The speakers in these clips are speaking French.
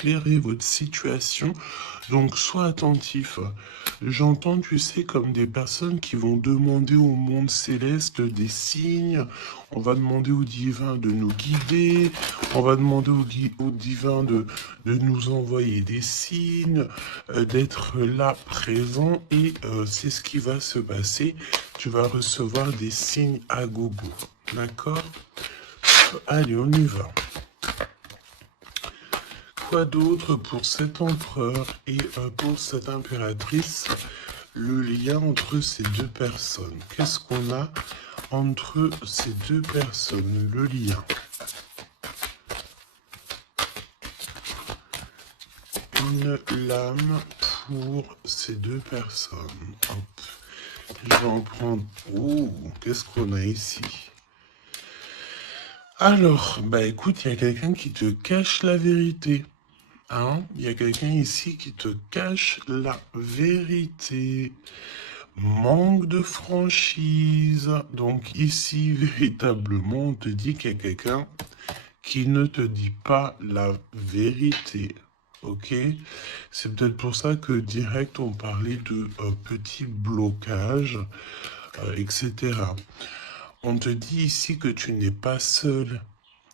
éclairer votre situation. Donc, sois attentif. J'entends, tu sais, comme des personnes qui vont demander au monde céleste des signes. On va demander au divin de nous guider. On va demander au divin de nous envoyer des signes, d'être là présent. Et c'est ce qui va se passer. Tu vas recevoir des signes à gogo. D'accord? Allez, on y va. Quoi d'autre pour cet empereur et pour cette impératrice? Le lien entre ces deux personnes. Qu'est-ce qu'on a entre ces deux personnes? Le lien. Une lame pour ces deux personnes. Hop. Je vais en prendre... Oh, qu'est-ce qu'on a ici? Alors, bah écoute, il y a quelqu'un qui te cache la vérité. Hein? Il y a quelqu'un ici qui te cache la vérité. Manque de franchise. Donc ici, véritablement, on te dit qu'il y a quelqu'un qui ne te dit pas la vérité. Ok? C'est peut-être pour ça que direct, on parlait de petits blocages, etc. On te dit ici que tu n'es pas seul,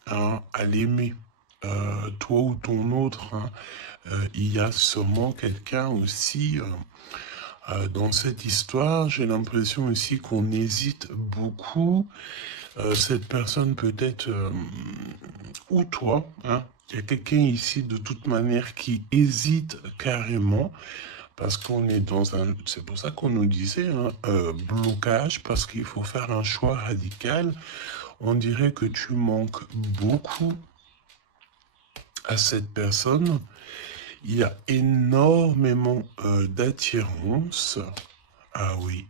hein, à l'aimer. Toi ou ton autre, hein, il y a sûrement quelqu'un aussi dans cette histoire. J'ai l'impression aussi qu'on hésite beaucoup. Cette personne peut-être, ou toi, hein, il y a quelqu'un ici de toute manière qui hésite carrément. Parce qu'on est dans un... C'est pour ça qu'on nous disait, hein, blocage, parce qu'il faut faire un choix radical. On dirait que tu manques beaucoup à cette personne. Il y a énormément d'attirance. Ah oui,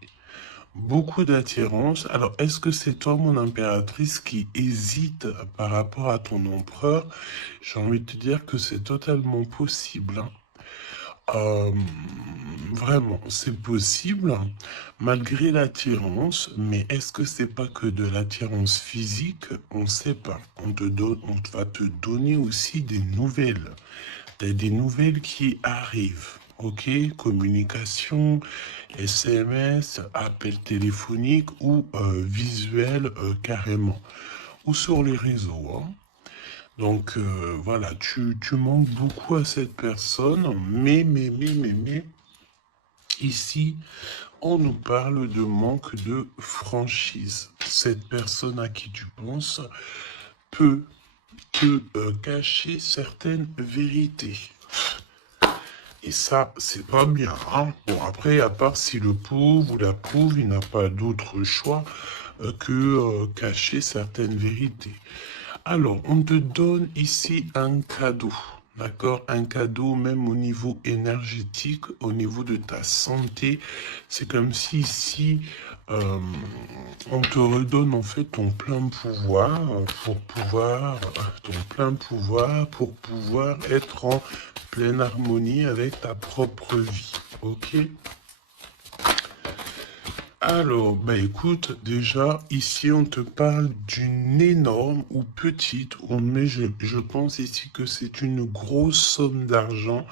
beaucoup d'attirance. Alors, est-ce que c'est toi, mon impératrice, qui hésite par rapport à ton empereur? J'ai envie de te dire que c'est totalement possible, hein. Vraiment, c'est possible, malgré l'attirance, mais est-ce que c'est pas que de l'attirance physique? On ne sait pas. On va te donner aussi des nouvelles. Des nouvelles qui arrivent. Ok, communication, SMS, appel téléphonique ou visuel carrément. Ou sur les réseaux, hein. Donc voilà, tu manques beaucoup à cette personne, mais, ici, on nous parle de manque de franchise. Cette personne à qui tu penses peut te cacher certaines vérités. Et ça, c'est pas bien, hein. Bon, après, à part si le pauvre ou la pauvre, il n'a pas d'autre choix que cacher certaines vérités. Alors, on te donne ici un cadeau, d'accord? Un cadeau même au niveau énergétique, au niveau de ta santé. C'est comme si ici, on te redonne en fait ton plein pouvoir pour pouvoir être en pleine harmonie avec ta propre vie, ok? Alors, bah écoute, déjà, ici, on te parle d'une énorme ou petite, mais je pense ici que c'est une grosse somme d'argent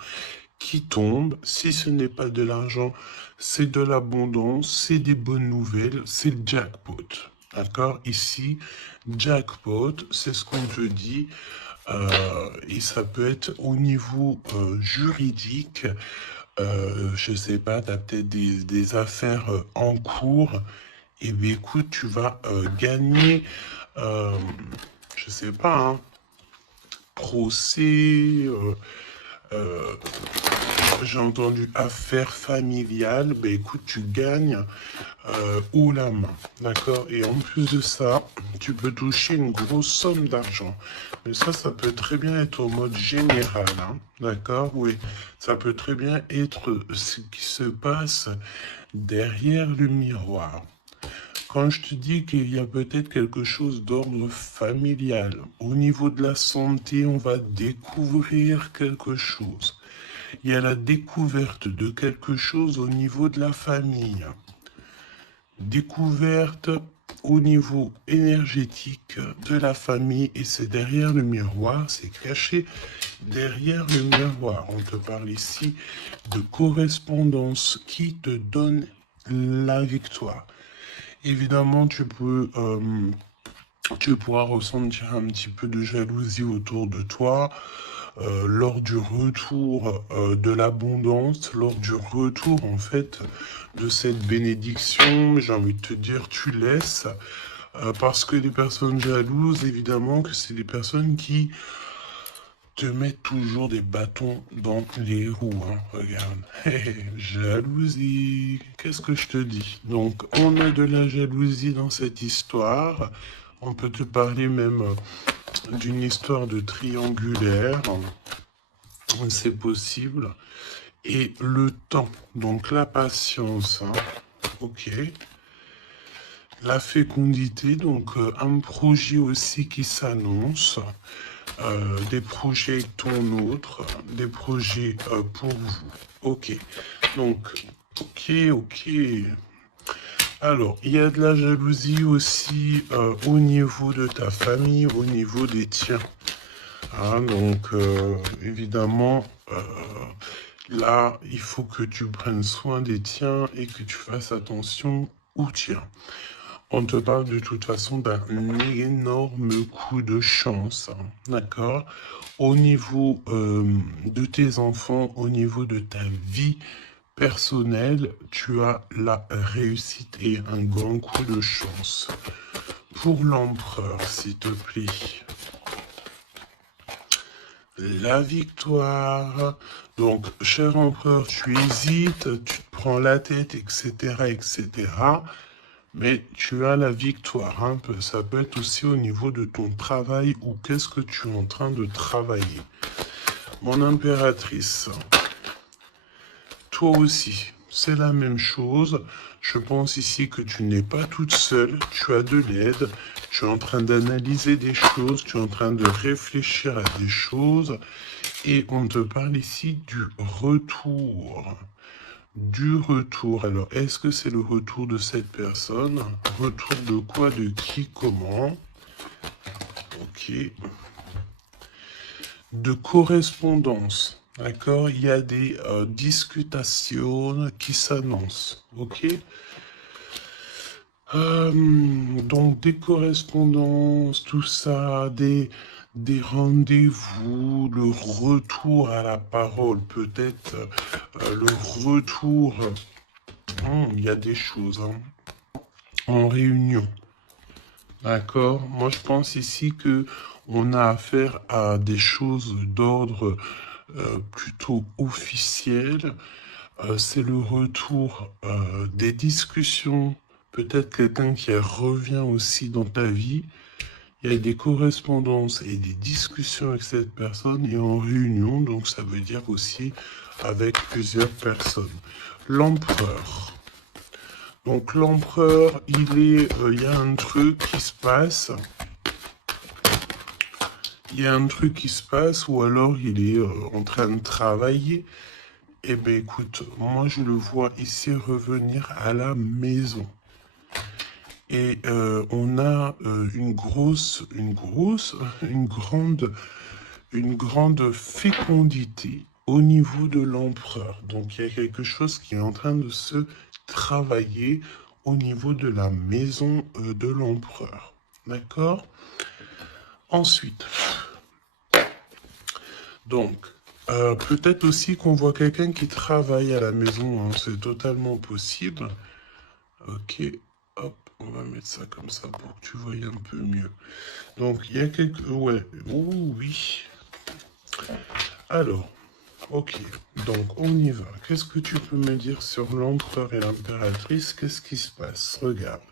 qui tombe. Si ce n'est pas de l'argent, c'est de l'abondance, c'est des bonnes nouvelles, c'est le jackpot. D'accord? Ici, jackpot, c'est ce qu'on te dit. Et ça peut être au niveau juridique. Je sais pas, tu as peut-être des affaires en cours. Et bien écoute, tu vas gagner, euh, je sais pas, hein, procès, euh, j'ai entendu affaires familiales. Ben écoute, tu gagnes haut la main, d'accord? Et en plus de ça, tu peux toucher une grosse somme d'argent. Mais ça peut très bien être au mode général, hein, d'accord? Oui, ça peut très bien être ce qui se passe derrière le miroir. Quand je te dis qu'il y a peut-être quelque chose d'ordre familial, au niveau de la santé, on va découvrir quelque chose. Il y a la découverte de quelque chose au niveau de la famille. Découverte au niveau énergétique de la famille et c'est derrière le miroir, c'est caché derrière le miroir. On te parle ici de correspondance qui te donne la victoire. Évidemment, tu pourras ressentir un petit peu de jalousie autour de toi lors du retour de l'abondance, lors du retour en fait de cette bénédiction. J'ai envie de te dire, tu laisses parce que les personnes jalouses, évidemment, que c'est des personnes qui te mettent toujours des bâtons dans les roues. Hein. Regarde, jalousie, qu'est-ce que je te dis? Donc, on a de la jalousie dans cette histoire. On peut te parler même d'une histoire de triangulaire. C'est possible. Et le temps, donc la patience. Hein. Ok. La fécondité, donc un projet aussi qui s'annonce. Des projets avec ton autre, des projets pour vous. Ok. Donc, ok. Alors, il y a de la jalousie aussi au niveau de ta famille, au niveau des tiens. Hein, donc, évidemment, là, il faut que tu prennes soin des tiens et que tu fasses attention aux tiens. On te parle de toute façon d'un énorme coup de chance, hein, d'accord? Au niveau de tes enfants, au niveau de ta vie personnelle, tu as la réussite et un grand coup de chance. Pour l'empereur, s'il te plaît. La victoire. Donc, cher empereur, tu hésites, tu te prends la tête, etc., etc., mais tu as la victoire. Hein. Ça peut être aussi au niveau de ton travail ou qu'est-ce que tu es en train de travailler. Mon impératrice, toi aussi, c'est la même chose. Je pense ici que tu n'es pas toute seule, tu as de l'aide, tu es en train d'analyser des choses, tu es en train de réfléchir à des choses et on te parle ici du retour. Du retour. Alors, est-ce que c'est le retour de cette personne? Retour de quoi? De qui? Comment? Ok. De correspondance. D'accord? Il y a des discutations qui s'annoncent. Ok? Donc, des correspondances, tout ça, des rendez-vous, le retour à la parole, peut-être le retour. Il y a des choses hein, en réunion. D'accord? Moi, je pense ici que on a affaire à des choses d'ordre plutôt officiel. C'est le retour des discussions. Peut-être quelqu'un qui revient aussi dans ta vie. Il y a des correspondances et des discussions avec cette personne et en réunion. Donc, ça veut dire aussi avec plusieurs personnes. L'empereur. Donc l'empereur, il y a un truc qui se passe. Il y a un truc qui se passe ou alors il est en train de travailler. Eh bien écoute, moi je le vois ici revenir à la maison. Et on a une grande fécondité au niveau de l'empereur. Donc il y a quelque chose qui est en train de se travailler au niveau de la maison de l'empereur. D'accord? Ensuite, donc, peut-être aussi qu'on voit quelqu'un qui travaille à la maison, hein, c'est totalement possible. Ok, hop, on va mettre ça comme ça pour que tu voyes un peu mieux. Donc, il y a quelques... Ouais, oh, oui. Alors, ok, donc on y va. Qu'est-ce que tu peux me dire sur l'empereur et l'impératrice? Qu'est-ce qui se passe? Regarde.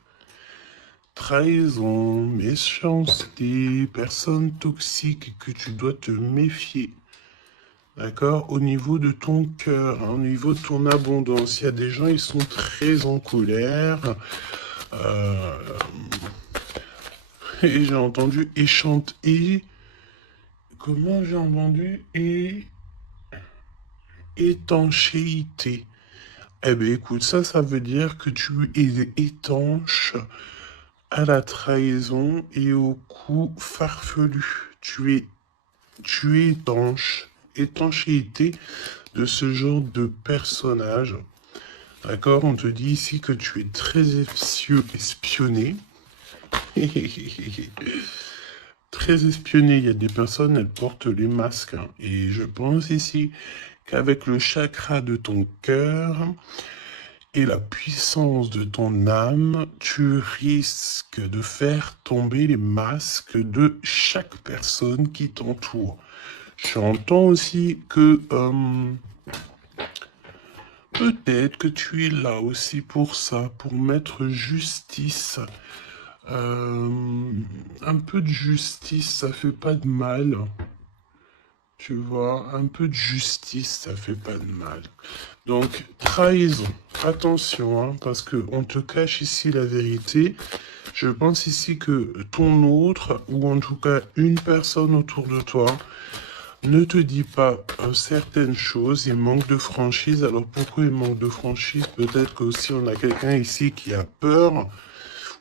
Trahison, méchanceté, personne toxique que tu dois te méfier. D'accord? Au niveau de ton cœur, hein, au niveau de ton abondance, il y a des gens, ils sont très en colère. Euh, et j'ai entendu échanter. Comment j'ai entendu? Étanchéité. Eh bien, écoute, ça veut dire que tu es étanche à la trahison et au coup farfelu. Tu es étanche. Étanchéité de ce genre de personnage. D'accord? On te dit ici que tu es très espionné. Très espionné. Il y a des personnes, elles portent les masques, hein. Et je pense ici qu'avec le chakra de ton cœur et la puissance de ton âme, tu risques de faire tomber les masques de chaque personne qui t'entoure. J'entends aussi que peut-être que tu es là aussi pour ça, pour mettre justice. Un peu de justice, ça fait pas de mal. Tu vois, un peu de justice, ça fait pas de mal. Donc, trahison. Attention, hein, parce que on te cache ici la vérité. Je pense ici que ton autre, ou en tout cas une personne autour de toi, ne te dit pas certaines choses, il manque de franchise. Alors pourquoi il manque de franchise? Peut-être qu'aussi on a quelqu'un ici qui a peur,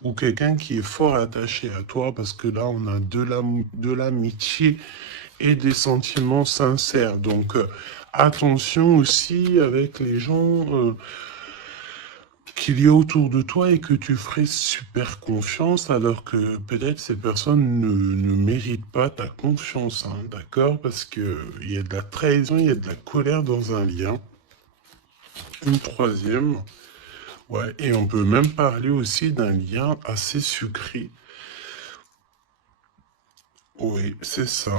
ou quelqu'un qui est fort attaché à toi, parce que là on a de l'amitié et des sentiments sincères. Donc attention aussi avec les gens qu'il y a autour de toi et que tu ferais super confiance alors que peut-être ces personnes ne méritent pas ta confiance, hein, d'accord? Parce que il y a de la trahison, il y a de la colère dans un lien. Une troisième, ouais, et on peut même parler aussi d'un lien assez sucré. Oui, c'est ça.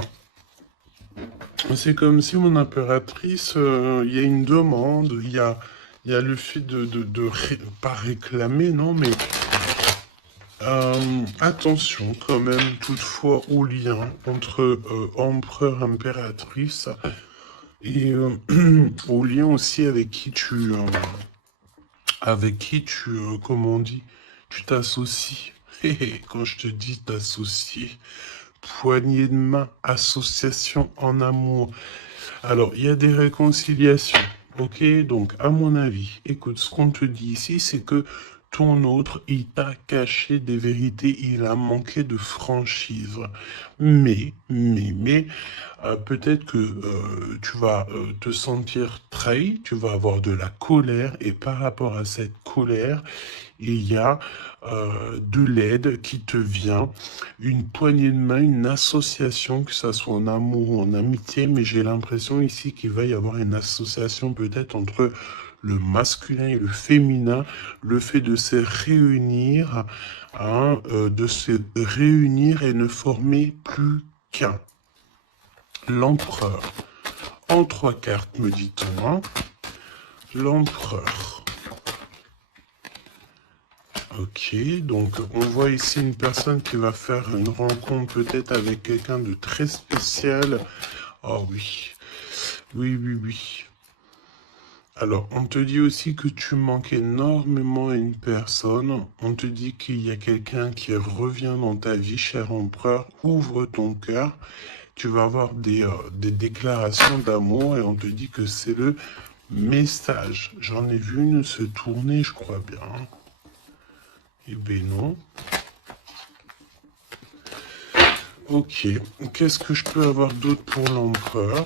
C'est comme si mon impératrice, il y a une demande, il y a le fait pas réclamer, non, mais attention quand même toutefois au lien entre empereur, impératrice et au lien aussi avec qui tu, comment on dit, tu t'associes. Quand je te dis t'associer, poignée de main, association en amour. Alors, il y a des réconciliations, ok? Donc, à mon avis, écoute, ce qu'on te dit ici, c'est que ton autre, il t'a caché des vérités, il a manqué de franchise. Mais, peut-être que tu vas te sentir trahi, tu vas avoir de la colère, et par rapport à cette colère, il y a de l'aide qui te vient, une poignée de main, une association, que ça soit en amour ou en amitié, mais j'ai l'impression ici qu'il va y avoir une association peut-être entre le masculin et le féminin, le fait de se réunir, hein, de se réunir et ne former plus qu'un. L'empereur. En trois cartes, me dit-on, hein. L'empereur. Ok, donc on voit ici une personne qui va faire une rencontre peut-être avec quelqu'un de très spécial. Oh oui, oui, oui, oui. Alors, on te dit aussi que tu manques énormément à une personne. On te dit qu'il y a quelqu'un qui revient dans ta vie, cher empereur. Ouvre ton cœur. Tu vas avoir des déclarations d'amour et on te dit que c'est le message. J'en ai vu une se tourner, je crois bien. Eh ben non. Ok, qu'est-ce que je peux avoir d'autre pour l'empereur?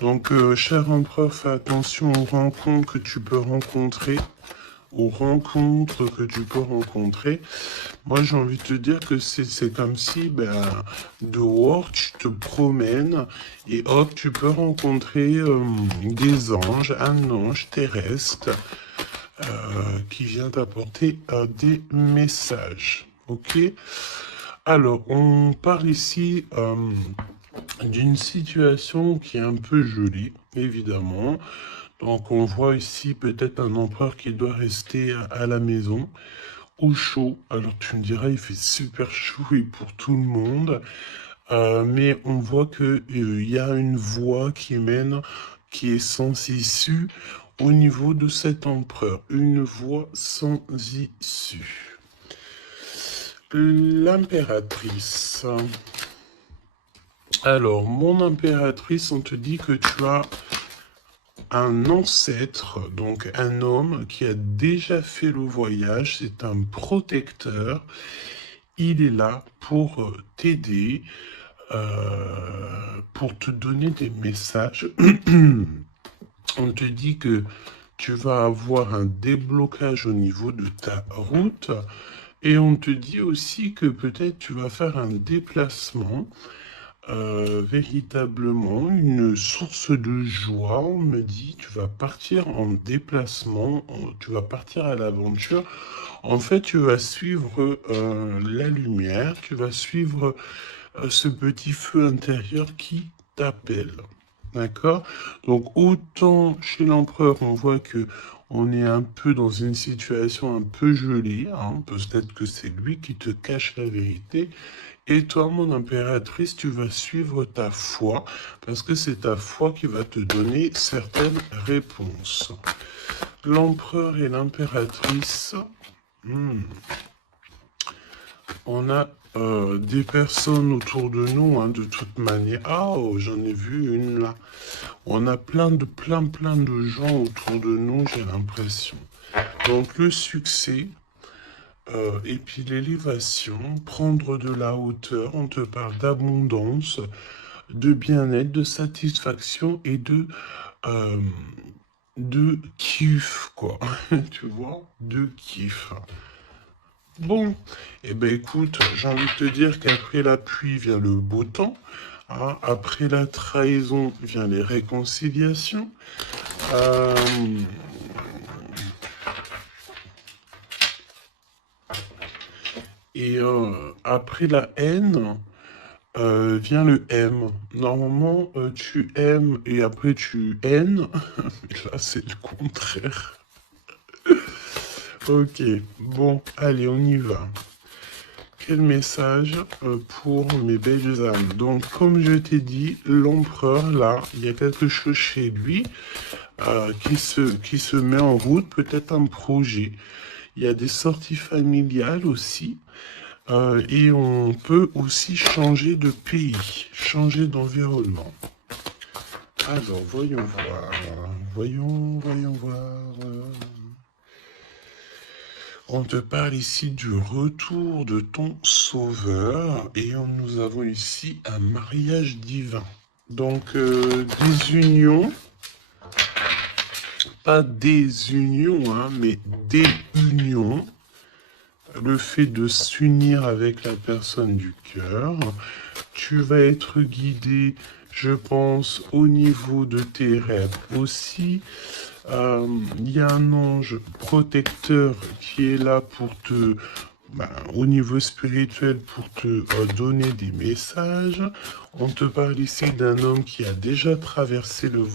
Donc, cher empereur, fais attention aux rencontres que tu peux rencontrer. Aux rencontres que tu peux rencontrer. Moi, j'ai envie de te dire que c'est comme si, ben, dehors, tu te promènes et hop, tu peux rencontrer des anges, un ange terrestre qui vient t'apporter des messages. Ok? Alors, on parle ici d'une situation qui est un peu jolie, évidemment. Donc, on voit ici peut-être un empereur qui doit rester à la maison, au chaud. Alors, tu me diras, il fait super chaud et pour tout le monde. Mais on voit que il y a une voie qui mène, qui est sans issue au niveau de cet empereur. Une voie sans issue. L'impératrice. Alors, mon impératrice, on te dit que tu as un ancêtre, donc un homme qui a déjà fait le voyage, c'est un protecteur. Il est là pour t'aider, pour te donner des messages. On te dit que tu vas avoir un déblocage au niveau de ta route et on te dit aussi que peut-être tu vas faire un déplacement, véritablement une source de joie. On me dit tu vas partir en déplacement, tu vas partir à l'aventure. En fait, tu vas suivre la lumière, tu vas suivre ce petit feu intérieur qui t'appelle. D'accord? Donc, autant chez l'empereur, on voit que on est un peu dans une situation un peu gelée, hein. Peut-être que c'est lui qui te cache la vérité. Et toi, mon impératrice, tu vas suivre ta foi, parce que c'est ta foi qui va te donner certaines réponses. L'empereur et l'impératrice, on a des personnes autour de nous, hein, de toute manière. Ah, oh, j'en ai vu une là. On a plein de gens autour de nous, j'ai l'impression. Donc le succès, et puis l'élévation, prendre de la hauteur, on te parle d'abondance, de bien-être, de satisfaction et de kiff, quoi. Tu vois, de kiff. Bon, eh ben écoute, j'ai envie de te dire qu'après la pluie vient le beau temps, hein. Après la trahison vient les réconciliations. Euh, et après la haine vient le M. Normalement, tu aimes et après tu haines. Là, c'est le contraire. Ok, bon, allez, on y va. Quel message pour mes belles âmes. Donc, comme je t'ai dit, l'empereur, là, il y a quelque chose chez lui qui se met en route, peut-être un projet. Il y a des sorties familiales aussi. Et on peut aussi changer de pays, changer d'environnement. Alors, voyons voir. Voyons voir. On te parle ici du retour de ton sauveur et nous avons ici un mariage divin. Donc des unions, pas des unions, hein, mais des unions. Le fait de s'unir avec la personne du cœur. Tu vas être guidé, je pense, au niveau de tes rêves aussi. Il y a un ange protecteur qui est là pour te, au niveau spirituel, pour te donner des messages. On te parle ici d'un homme qui a déjà traversé le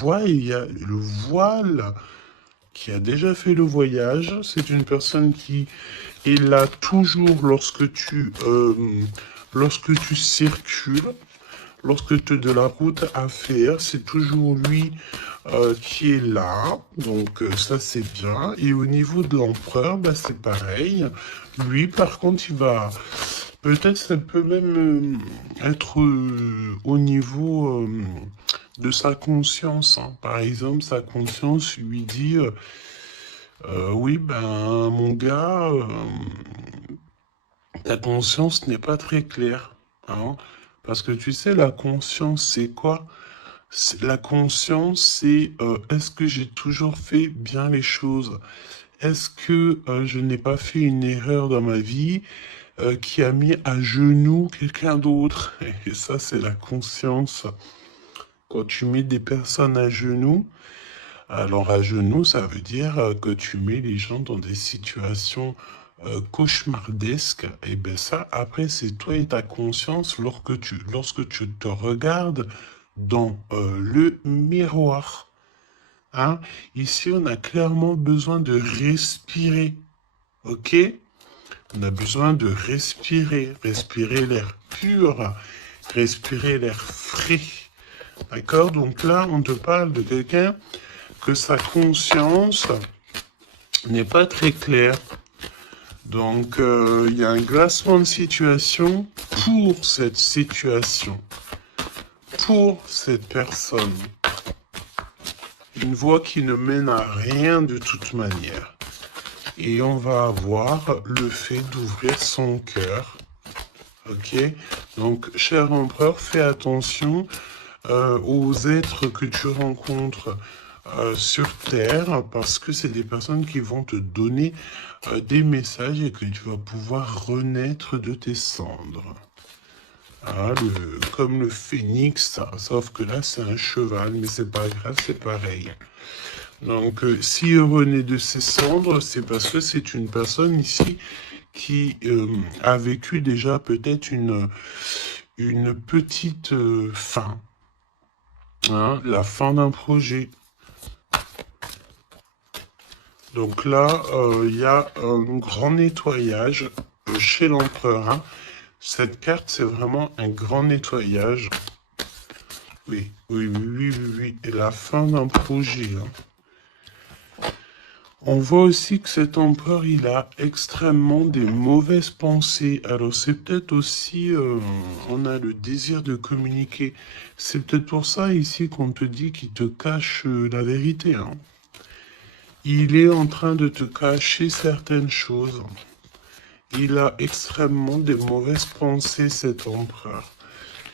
voile, il y a le voile, qui a déjà fait le voyage. C'est une personne qui est là toujours lorsque tu circules. Lorsque tu as de la route à faire, c'est toujours lui qui est là. Donc ça c'est bien. Et au niveau de l'empereur, c'est pareil. Lui par contre il va... Peut-être ça peut même être au niveau de sa conscience, hein. Par exemple, sa conscience lui dit oui, mon gars, ta conscience n'est pas très claire, hein. Parce que tu sais, la conscience, c'est quoi? La conscience, c'est est-ce que j'ai toujours fait bien les choses? Est-ce que je n'ai pas fait une erreur dans ma vie qui a mis à genoux quelqu'un d'autre? Et ça, c'est la conscience. Quand tu mets des personnes à genoux, alors à genoux, ça veut dire que tu mets les gens dans des situations cauchemardesques. Et bien ça, après, c'est toi et ta conscience lorsque tu te regardes dans le miroir. Hein? Ici, on a clairement besoin de respirer. Ok? On a besoin de respirer. Respirer l'air pur. Respirer l'air frais. D'accord? Donc là, on te parle de quelqu'un que sa conscience n'est pas très claire. Donc, il y a un glacement de situation pour cette situation, pour cette personne. Une voie qui ne mène à rien de toute manière. Et on va avoir le fait d'ouvrir son cœur. Ok? Donc, cher empereur, fais attention aux êtres que tu rencontres sur Terre, parce que c'est des personnes qui vont te donner des messages et que tu vas pouvoir renaître de tes cendres. Ah, comme le phénix, sauf que là c'est un cheval, mais c'est pas grave, c'est pareil. Donc, s'il renaît de ses cendres, c'est parce que c'est une personne ici qui a vécu déjà peut-être une petite fin. Hein, la fin d'un projet. Donc là, il y a un grand nettoyage chez l'empereur. Hein. Cette carte, c'est vraiment un grand nettoyage. Oui, oui, oui, oui, oui, oui. Et la fin d'un projet. Hein. On voit aussi que cet empereur, il a extrêmement des mauvaises pensées. Alors c'est peut-être aussi, on a le désir de communiquer. C'est peut-être pour ça ici qu'on te dit qu'il te cache la vérité. Hein. Il est en train de te cacher certaines choses. Il a extrêmement des mauvaises pensées, cet empereur.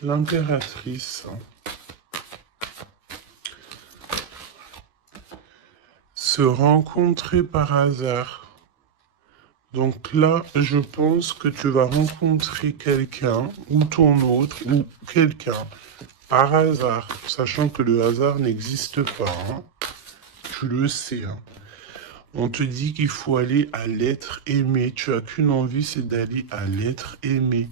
L'impératrice. Se rencontrer par hasard. Donc là, je pense que tu vas rencontrer quelqu'un, ou ton autre, ou quelqu'un, par hasard, sachant que le hasard n'existe pas. Hein. Tu le sais. Hein. On te dit qu'il faut aller à l'être aimé. Tu as qu'une envie, c'est d'aller à l'être aimé.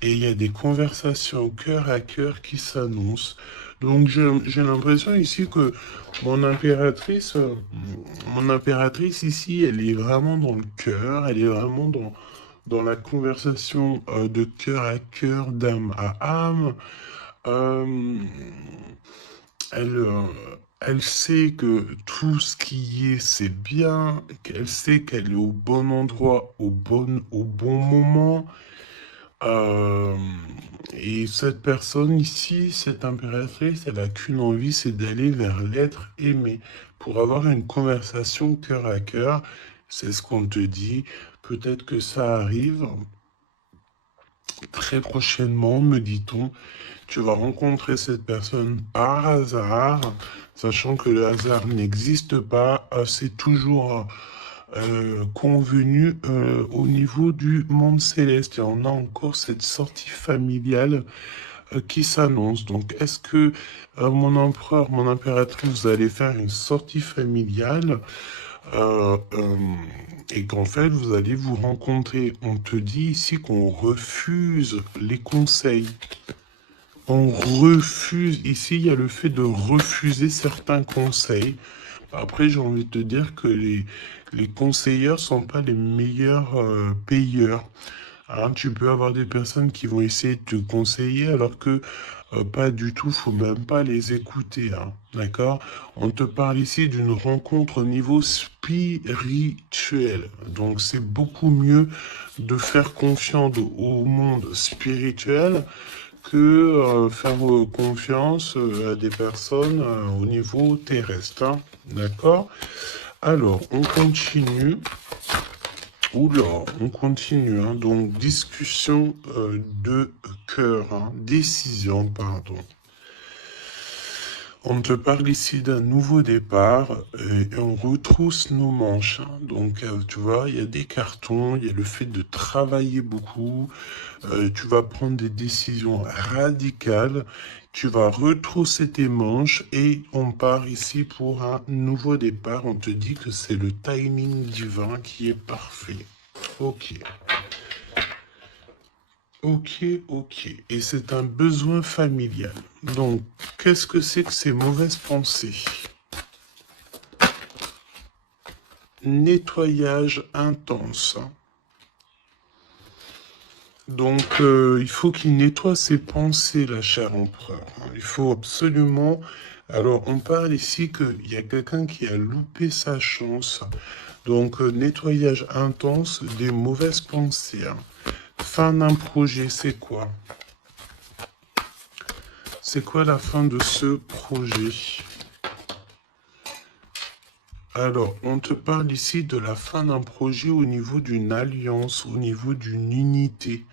Et il y a des conversations cœur à cœur qui s'annoncent. Donc j'ai l'impression ici que mon impératrice ici, elle est vraiment dans le cœur, elle est vraiment dans la conversation de cœur à cœur, d'âme à âme. Euh, elle, euh, elle sait que tout ce qui est, c'est bien, qu'elle sait qu'elle est au bon endroit, au bon moment. Euh, et cette personne ici, cette impératrice, elle a qu'une envie, c'est d'aller vers l'être aimé. Pour avoir une conversation cœur à cœur, c'est ce qu'on te dit. Peut-être que ça arrive très prochainement, me dit-on. Tu vas rencontrer cette personne par hasard, sachant que le hasard n'existe pas. C'est toujours convenu au niveau du monde céleste. Et on a encore cette sortie familiale qui s'annonce. Donc, est-ce que mon empereur, mon impératrice, vous allez faire une sortie familiale euh, euh, et qu'en fait, vous allez vous rencontrer? On te dit ici qu'on refuse les conseils. On refuse, ici il y a le fait de refuser certains conseils. Après, j'ai envie de te dire que les conseilleurs sont pas les meilleurs payeurs. Hein, tu peux avoir des personnes qui vont essayer de te conseiller alors que pas du tout, faut même pas les écouter. Hein, d'accord? On te parle ici d'une rencontre au niveau spirituel. Donc c'est beaucoup mieux de faire confiance au monde spirituel que faire confiance à des personnes au niveau terrestre. Hein, d'accord? Alors, on continue. Oula, on continue. Hein, donc, discussion de cœur. Hein, décision, pardon. On te parle ici d'un nouveau départ et on retrousse nos manches. Hein. Donc, tu vois, il y a des cartons, il y a le fait de travailler beaucoup. Tu vas prendre des décisions radicales. Tu vas retrousser tes manches et on part ici pour un nouveau départ. On te dit que c'est le timing divin qui est parfait. Ok. Ok, ok. Et c'est un besoin familial. Donc, qu'est-ce que c'est que ces mauvaises pensées? Nettoyage intense. Donc, il faut qu'il nettoie ses pensées, la chère empereur. Il faut absolument... Alors, on parle ici qu'il y a quelqu'un qui a loupé sa chance. Donc, nettoyage intense des mauvaises pensées. Hein. Fin d'un projet, c'est quoi? C'est quoi la fin de ce projet? Alors, on te parle ici de la fin d'un projet au niveau d'une alliance, au niveau d'une unité.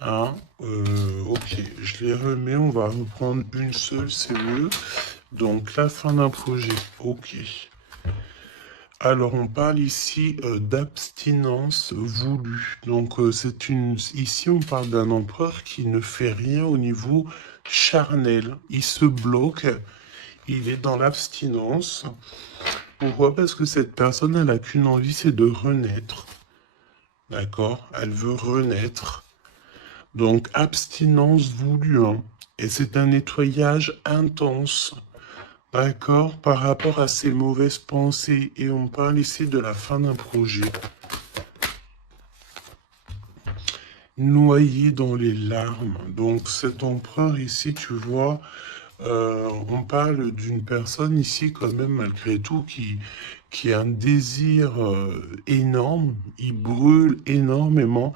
Hein, ok, je les remets, on va reprendre une seule, c'est mieux. Donc, la fin d'un projet, ok. Alors, on parle ici d'abstinence voulue. Donc, ici, on parle d'un empereur qui ne fait rien au niveau charnel. Il se bloque, il est dans l'abstinence. Pourquoi? Parce que cette personne, elle n'a qu'une envie, c'est de renaître. D'accord? Elle veut renaître. Donc, abstinence voulue, hein. Et c'est un nettoyage intense. D'accord? Par rapport à ses mauvaises pensées. Et on parle ici de la fin d'un projet. Noyé dans les larmes. Donc, cet empereur ici, tu vois, on parle d'une personne ici, quand même, malgré tout, qui a un désir énorme. Il brûle énormément.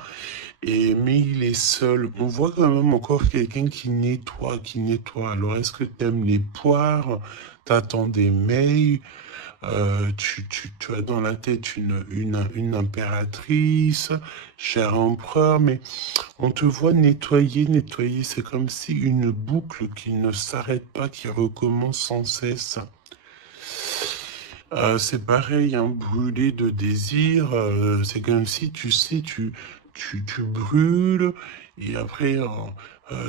Mais il est seul. On voit quand même encore quelqu'un qui nettoie, qui nettoie. Alors, est-ce que tu aimes les poires? T'attends des mails? Tu as dans la tête une impératrice, cher empereur, mais on te voit nettoyer, nettoyer. C'est comme si une boucle qui ne s'arrête pas, qui recommence sans cesse. C'est pareil, hein, brûler de désir, c'est comme si, tu sais, tu brûles, et après,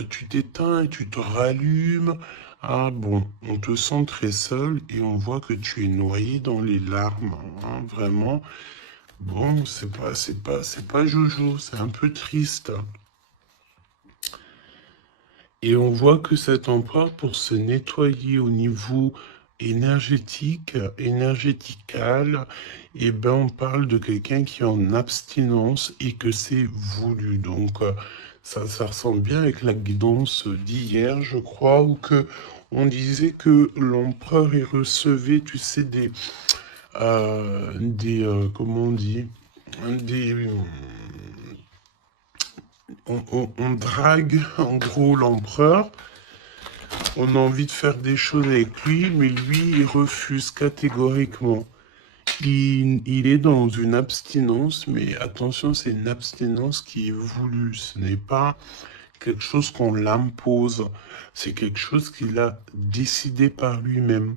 tu t'éteins et tu te rallumes. Ah bon, on te sent très seul, et on voit que tu es noyé dans les larmes, hein, vraiment. Bon, c'est pas jojo, c'est un peu triste. Et on voit que cet empereur, pour se nettoyer au niveau énergétique, énergétical, eh ben, on parle de quelqu'un qui est en abstinence et que c'est voulu. Donc, ça ressemble bien avec la guidance d'hier, je crois, où que on disait que l'empereur, il recevait, tu sais, comment on dit, des, on drague en gros l'empereur. On a envie de faire des choses avec lui, mais lui, il refuse catégoriquement. Il est dans une abstinence, mais attention, c'est une abstinence qui est voulue. Ce n'est pas quelque chose qu'on l'impose. C'est quelque chose qu'il a décidé par lui-même.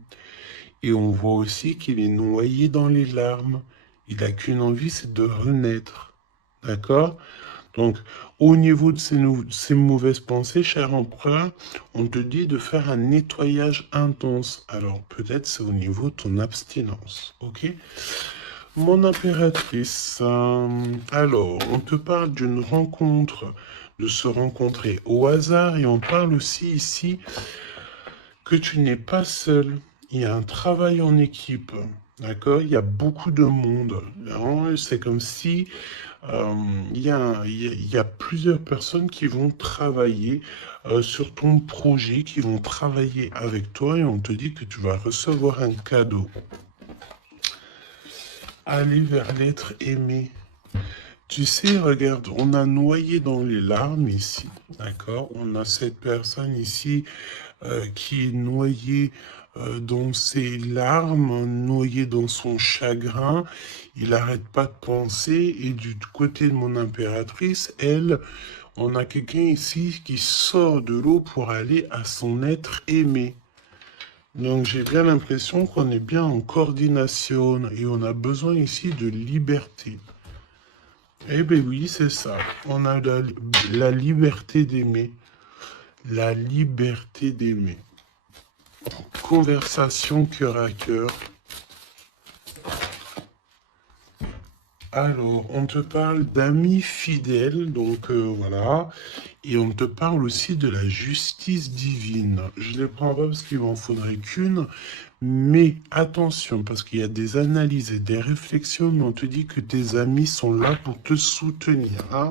Et on voit aussi qu'il est noyé dans les larmes. Il n'a qu'une envie, c'est de renaître. D'accord? Donc, au niveau de ces mauvaises pensées, cher empereur, on te dit de faire un nettoyage intense. Alors, peut-être c'est au niveau de ton abstinence, ok? Mon impératrice, alors, on te parle d'une rencontre, de se rencontrer au hasard, et on parle aussi ici que tu n'es pas seul. Il y a un travail en équipe, d'accord? Il y a beaucoup de monde. Hein. C'est comme si il y a plusieurs personnes qui vont travailler sur ton projet, qui vont travailler avec toi et on te dit que tu vas recevoir un cadeau. Aller vers l'être aimé. Tu sais, regarde, on a noyé dans les larmes ici, d'accord? On a cette personne ici qui est noyée dans ses larmes, noyé dans son chagrin. Il n'arrête pas de penser. Et du côté de mon impératrice, elle, on a quelqu'un ici qui sort de l'eau pour aller à son être aimé. Donc j'ai bien l'impression qu'on est bien en coordination et on a besoin ici de liberté. Eh bien oui, c'est ça. On a la liberté d'aimer. La liberté d'aimer. Conversation cœur à cœur. Alors, on te parle d'amis fidèles, donc voilà. Et on te parle aussi de la justice divine. Je ne les prends pas parce qu'il m'en faudrait qu'une. Mais attention, parce qu'il y a des analyses et des réflexions, mais on te dit que tes amis sont là pour te soutenir. Hein.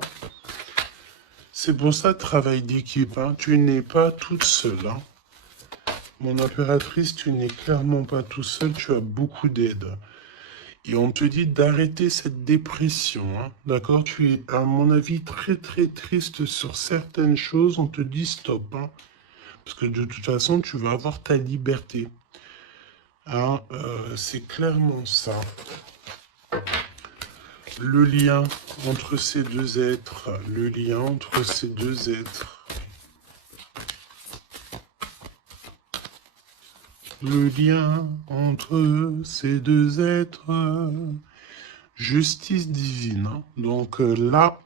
C'est pour ça, travail d'équipe. Hein. Tu n'es pas toute seule. Hein. Mon impératrice, tu n'es clairement pas tout seul, tu as beaucoup d'aide. Et on te dit d'arrêter cette dépression, hein. D'accord? Tu es, à mon avis, très très triste sur certaines choses, on te dit stop, hein. Parce que de toute façon, tu vas avoir ta liberté. Hein, c'est clairement ça. Le lien entre ces deux êtres, le lien entre ces deux êtres. Le lien entre ces deux êtres. Justice divine. Hein. Donc là,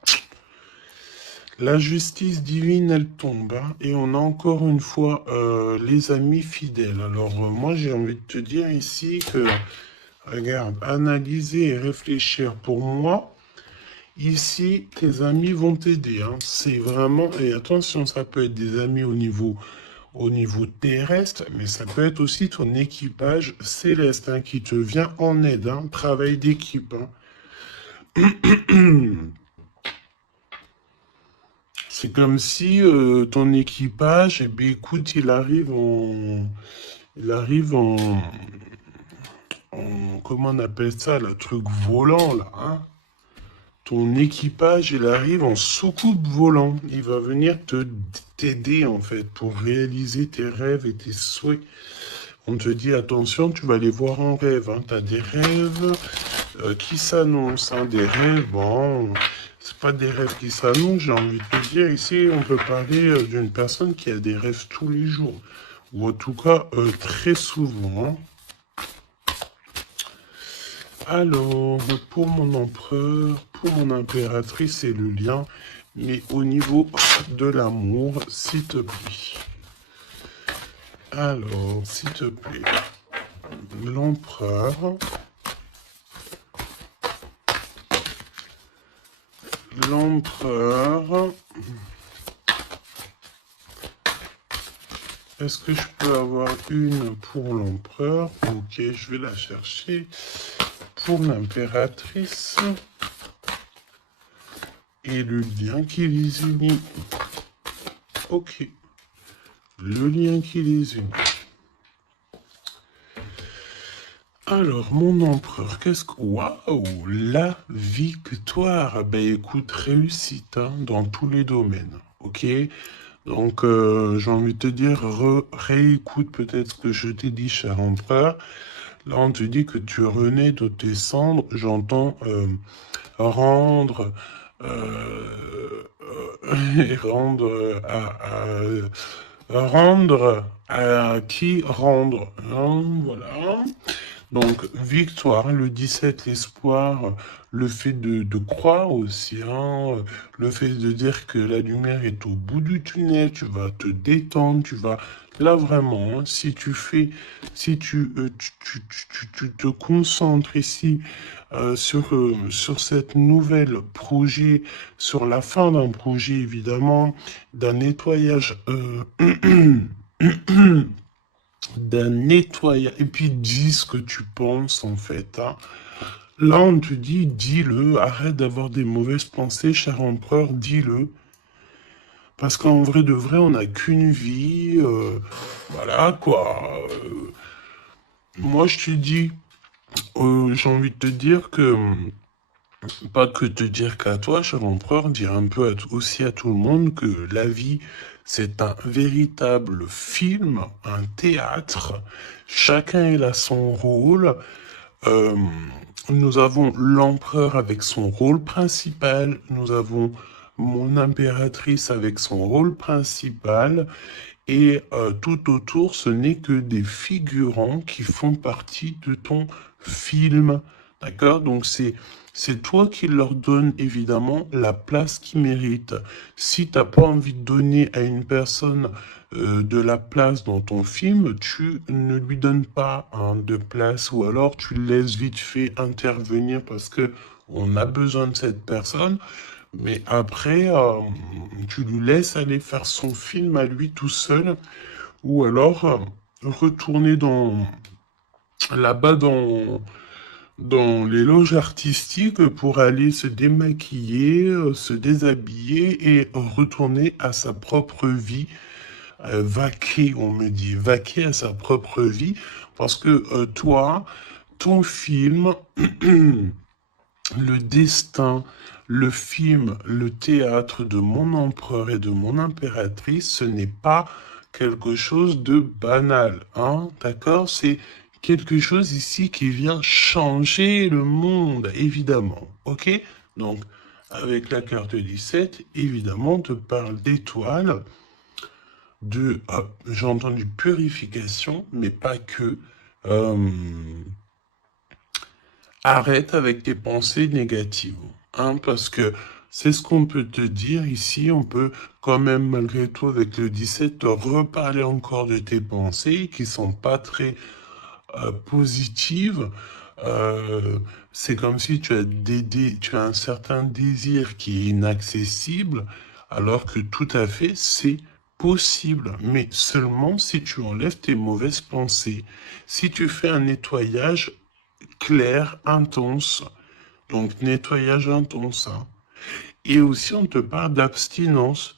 la justice divine, elle tombe. Hein, et on a encore une fois les amis fidèles. Alors moi, j'ai envie de te dire ici que, regarde, analyser et réfléchir pour moi. Ici, tes amis vont t'aider. Hein. C'est vraiment... Et attention, ça peut être des amis au niveau terrestre, mais ça peut être aussi ton équipage céleste hein, qui te vient en aide. Hein. Travail d'équipe. Hein. C'est comme si ton équipage, eh bien, écoute, il arrive comment on appelle ça, le truc volant, là, hein. Ton équipage, il arrive en soucoupe volant. Il va venir t'aider, en fait, pour réaliser tes rêves et tes souhaits. On te dit, attention, tu vas les voir en rêve. Hein. Tu as des rêves qui s'annoncent. Hein. Des rêves, bon, c'est pas des rêves qui s'annoncent. J'ai envie de te dire, ici, on peut parler d'une personne qui a des rêves tous les jours. Ou en tout cas, très souvent. Hein. Alors, pour mon empereur, pour mon impératrice, c'est le lien. Mais au niveau de l'amour, s'il te plaît. Alors, s'il te plaît. L'empereur. L'empereur. Est-ce que je peux avoir une pour l'empereur? Ok, je vais la chercher. Pour l'impératrice. Et le lien qui les unit. Ok. Le lien qui les unit. Alors, mon empereur, qu'est-ce que... Waouh! La victoire! Ben écoute, réussite hein, dans tous les domaines. Ok? Donc, j'ai envie de te dire, réécoute peut-être ce que je t'ai dit, cher empereur. Là, on te dit que tu renais de tes cendres. J'entends rendre... et rendre rendre à qui rendre. Hein, voilà. Donc, victoire, le 17, l'espoir, le fait de croire aussi, hein, le fait de dire que la lumière est au bout du tunnel, tu vas te détendre, tu vas... Là, vraiment, hein, si tu fais, si tu te concentres ici sur cette nouvelle projet, sur la fin d'un projet, évidemment, d'un nettoyage... d'un nettoyage. Et puis dis ce que tu penses en fait. Hein. Là, on te dit, dis-le, arrête d'avoir des mauvaises pensées, cher empereur, dis-le. Parce qu'en vrai de vrai, on n'a qu'une vie. Voilà quoi. Moi, je te dis, j'ai envie de te dire que. Pas que te dire qu'à toi, cher empereur, dire un peu aussi à tout le monde que la vie, c'est un véritable film, un théâtre. Chacun il a son rôle. Euh, nous avons l'empereur avec son rôle principal. Nous avons mon impératrice avec son rôle principal. Et tout autour, ce n'est que des figurants qui font partie de ton film. D'accord? Donc c'est toi qui leur donne évidemment la place qu'ils méritent. Si tu n'as pas envie de donner à une personne de la place dans ton film, tu ne lui donnes pas hein, de place ou alors tu laisses vite fait intervenir parce que on a besoin de cette personne. Mais après, tu lui laisses aller faire son film à lui tout seul, ou alors retourner là-bas dans les loges artistiques pour aller se démaquiller, se déshabiller et retourner à sa propre vie, vaquer, on me dit, vaquer à sa propre vie, parce que toi, ton film, le destin, le film, le théâtre de mon empereur et de mon impératrice, ce n'est pas quelque chose de banal, hein, d'accord? C'est quelque chose ici qui vient changer le monde, évidemment. Ok? Donc, avec la carte 17, évidemment, on te parle d'étoiles, j'ai entendu purification, mais pas que. Euh, Arrête avec tes pensées négatives, hein, parce que c'est ce qu'on peut te dire ici. On peut quand même, malgré tout, avec le 17, te reparler encore de tes pensées qui sont pas très positives. Euh, c'est comme si tu as un certain désir qui est inaccessible, alors que tout à fait, c'est possible, mais seulement si tu enlèves tes mauvaises pensées. Si tu fais un nettoyage clair, intense. Donc, nettoyage intense, hein. Et aussi, on te parle d'abstinence.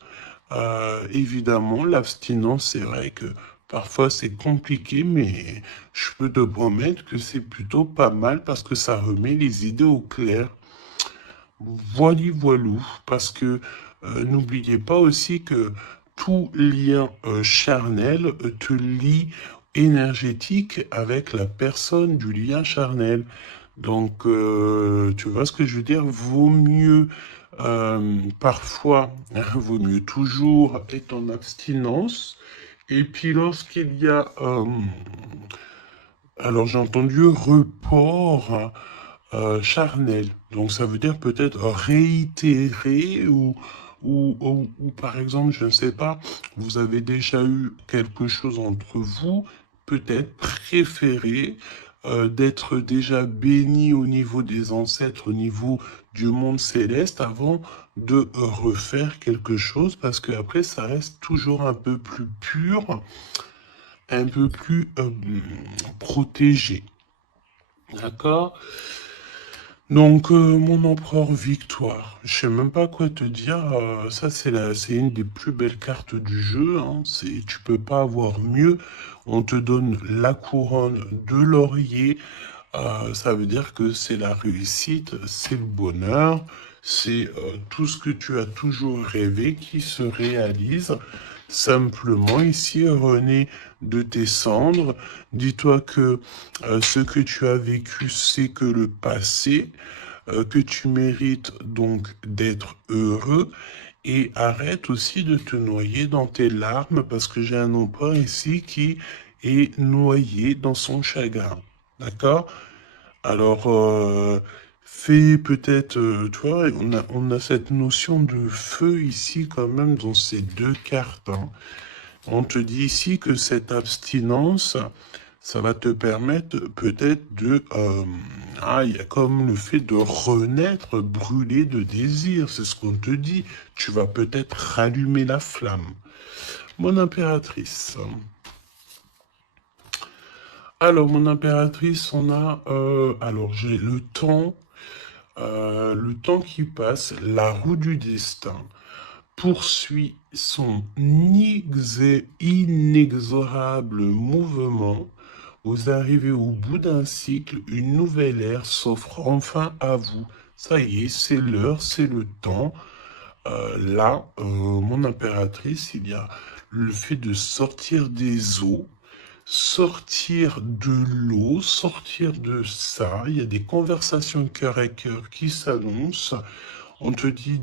Évidemment, l'abstinence, c'est vrai que parfois c'est compliqué, mais je peux te promettre que c'est plutôt pas mal parce que ça remet les idées au clair. Voilou, parce que n'oubliez pas aussi que tout lien charnel te lie énergétique avec la personne du lien charnel. Donc, tu vois ce que je veux dire? Vaut mieux parfois, vaut mieux toujours être en abstinence. Et puis lorsqu'il y a, alors j'ai entendu report charnel. Donc ça veut dire peut-être réitérer ou par exemple, je ne sais pas, vous avez déjà eu quelque chose entre vous, peut-être préféré d'être déjà béni au niveau des ancêtres, au niveau du monde céleste avant de refaire quelque chose parce que après ça reste toujours un peu plus pur, un peu plus protégé. D'accord? Donc, mon empereur Victoire, je sais même pas quoi te dire, ça c'est une des plus belles cartes du jeu, hein, tu peux pas avoir mieux, on te donne la couronne de laurier, ça veut dire que c'est la réussite, c'est le bonheur, c'est tout ce que tu as toujours rêvé qui se réalise. Simplement, ici, René, de tes cendres, dis-toi que ce que tu as vécu, c'est que le passé, que tu mérites donc d'être heureux et arrête aussi de te noyer dans tes larmes parce que j'ai un empereur ici qui est noyé dans son chagrin. D'accord? Alors, fais peut-être, tu vois, on a cette notion de feu ici quand même dans ces deux cartes, hein. On te dit ici que cette abstinence, ça va te permettre peut-être de... il y a comme le fait de renaître brûlé de désir, c'est ce qu'on te dit. Tu vas peut-être rallumer la flamme. Mon impératrice. Alors, mon impératrice, on a... alors, j'ai le temps qui passe, la roue du destin poursuit son inexorable mouvement. Vous arrivez au bout d'un cycle, une nouvelle ère s'offre enfin à vous. Ça y est, c'est l'heure, c'est le temps. Là, mon impératrice, il y a le fait de sortir des eaux, sortir de l'eau, sortir de ça. Il y a des conversations cœur à cœur qui s'annoncent. On te dit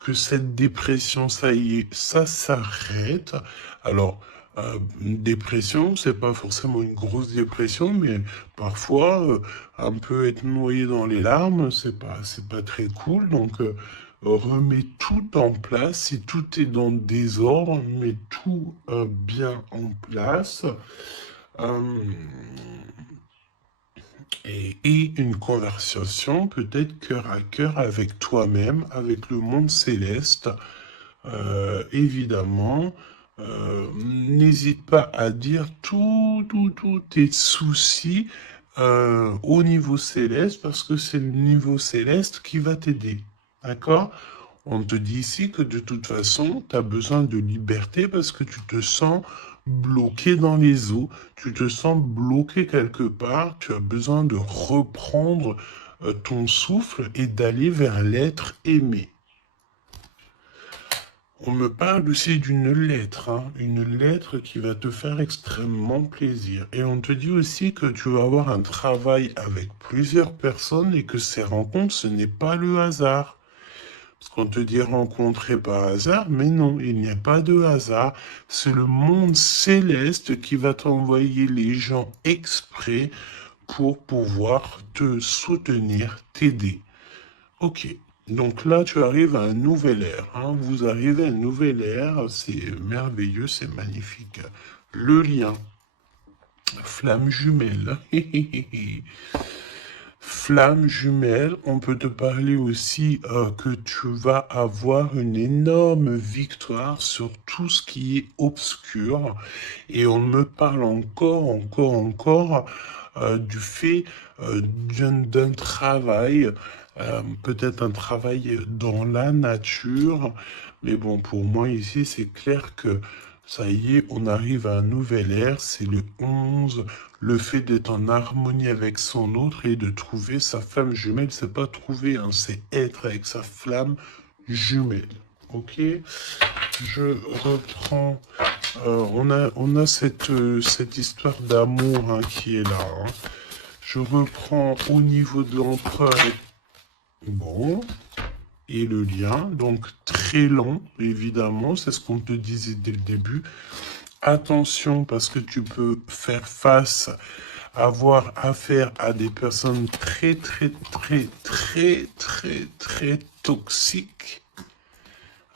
que cette dépression, ça y est, ça s'arrête. Alors, une dépression, c'est pas forcément une grosse dépression, mais parfois, un peu être noyé dans les larmes, c'est pas très cool. Donc, remets tout en place. Si tout est dans le désordre, mets tout bien en place. Euh, et une conversation peut-être cœur à cœur avec toi-même, avec le monde céleste. Évidemment, n'hésite pas à dire tous tes soucis au niveau céleste parce que c'est le niveau céleste qui va t'aider. D'accord? On te dit ici que de toute façon, tu as besoin de liberté parce que tu te sens bloqué dans les eaux, tu te sens bloqué quelque part, tu as besoin de reprendre ton souffle et d'aller vers l'être aimé. On me parle aussi d'une lettre, hein, une lettre qui va te faire extrêmement plaisir. Et on te dit aussi que tu vas avoir un travail avec plusieurs personnes et que ces rencontres, ce n'est pas le hasard. Parce qu'on te dit rencontrer par hasard, mais non, il n'y a pas de hasard. C'est le monde céleste qui va t'envoyer les gens exprès pour pouvoir te soutenir, t'aider. Ok, donc là tu arrives à un nouvel ère, hein. Vous arrivez à une nouvelle ère, c'est merveilleux, c'est magnifique. Le lien, flamme jumelle. Flamme jumelle, on peut te parler aussi que tu vas avoir une énorme victoire sur tout ce qui est obscur. Et on me parle encore du fait d'un travail, peut-être un travail dans la nature. Mais bon, pour moi ici, c'est clair que ça y est, on arrive à un nouvel ère, c'est le 11. Le fait d'être en harmonie avec son autre et de trouver sa flamme jumelle, c'est pas trouver, hein, c'est être avec sa flamme jumelle. Ok, je reprends. On a cette histoire d'amour, hein, qui est là, hein. Je reprends au niveau de l'empereur. Bon. Et le lien, donc très long, évidemment, c'est ce qu'on te disait dès le début. Attention, parce que tu peux faire face, avoir affaire à des personnes très toxiques.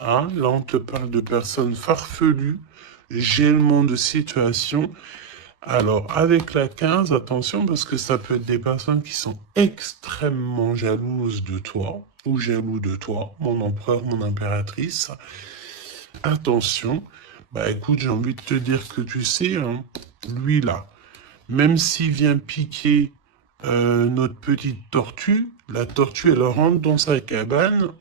Hein? Là, on te parle de personnes farfelues, gèlement de situation. Alors, avec la 15, attention, parce que ça peut être des personnes qui sont extrêmement jalouses de toi, ou jaloux de toi, mon empereur, mon impératrice. Attention, bah écoute, j'ai envie de te dire que tu sais, hein, lui là, même s'il vient piquer notre petite tortue, la tortue elle rentre dans sa cabane,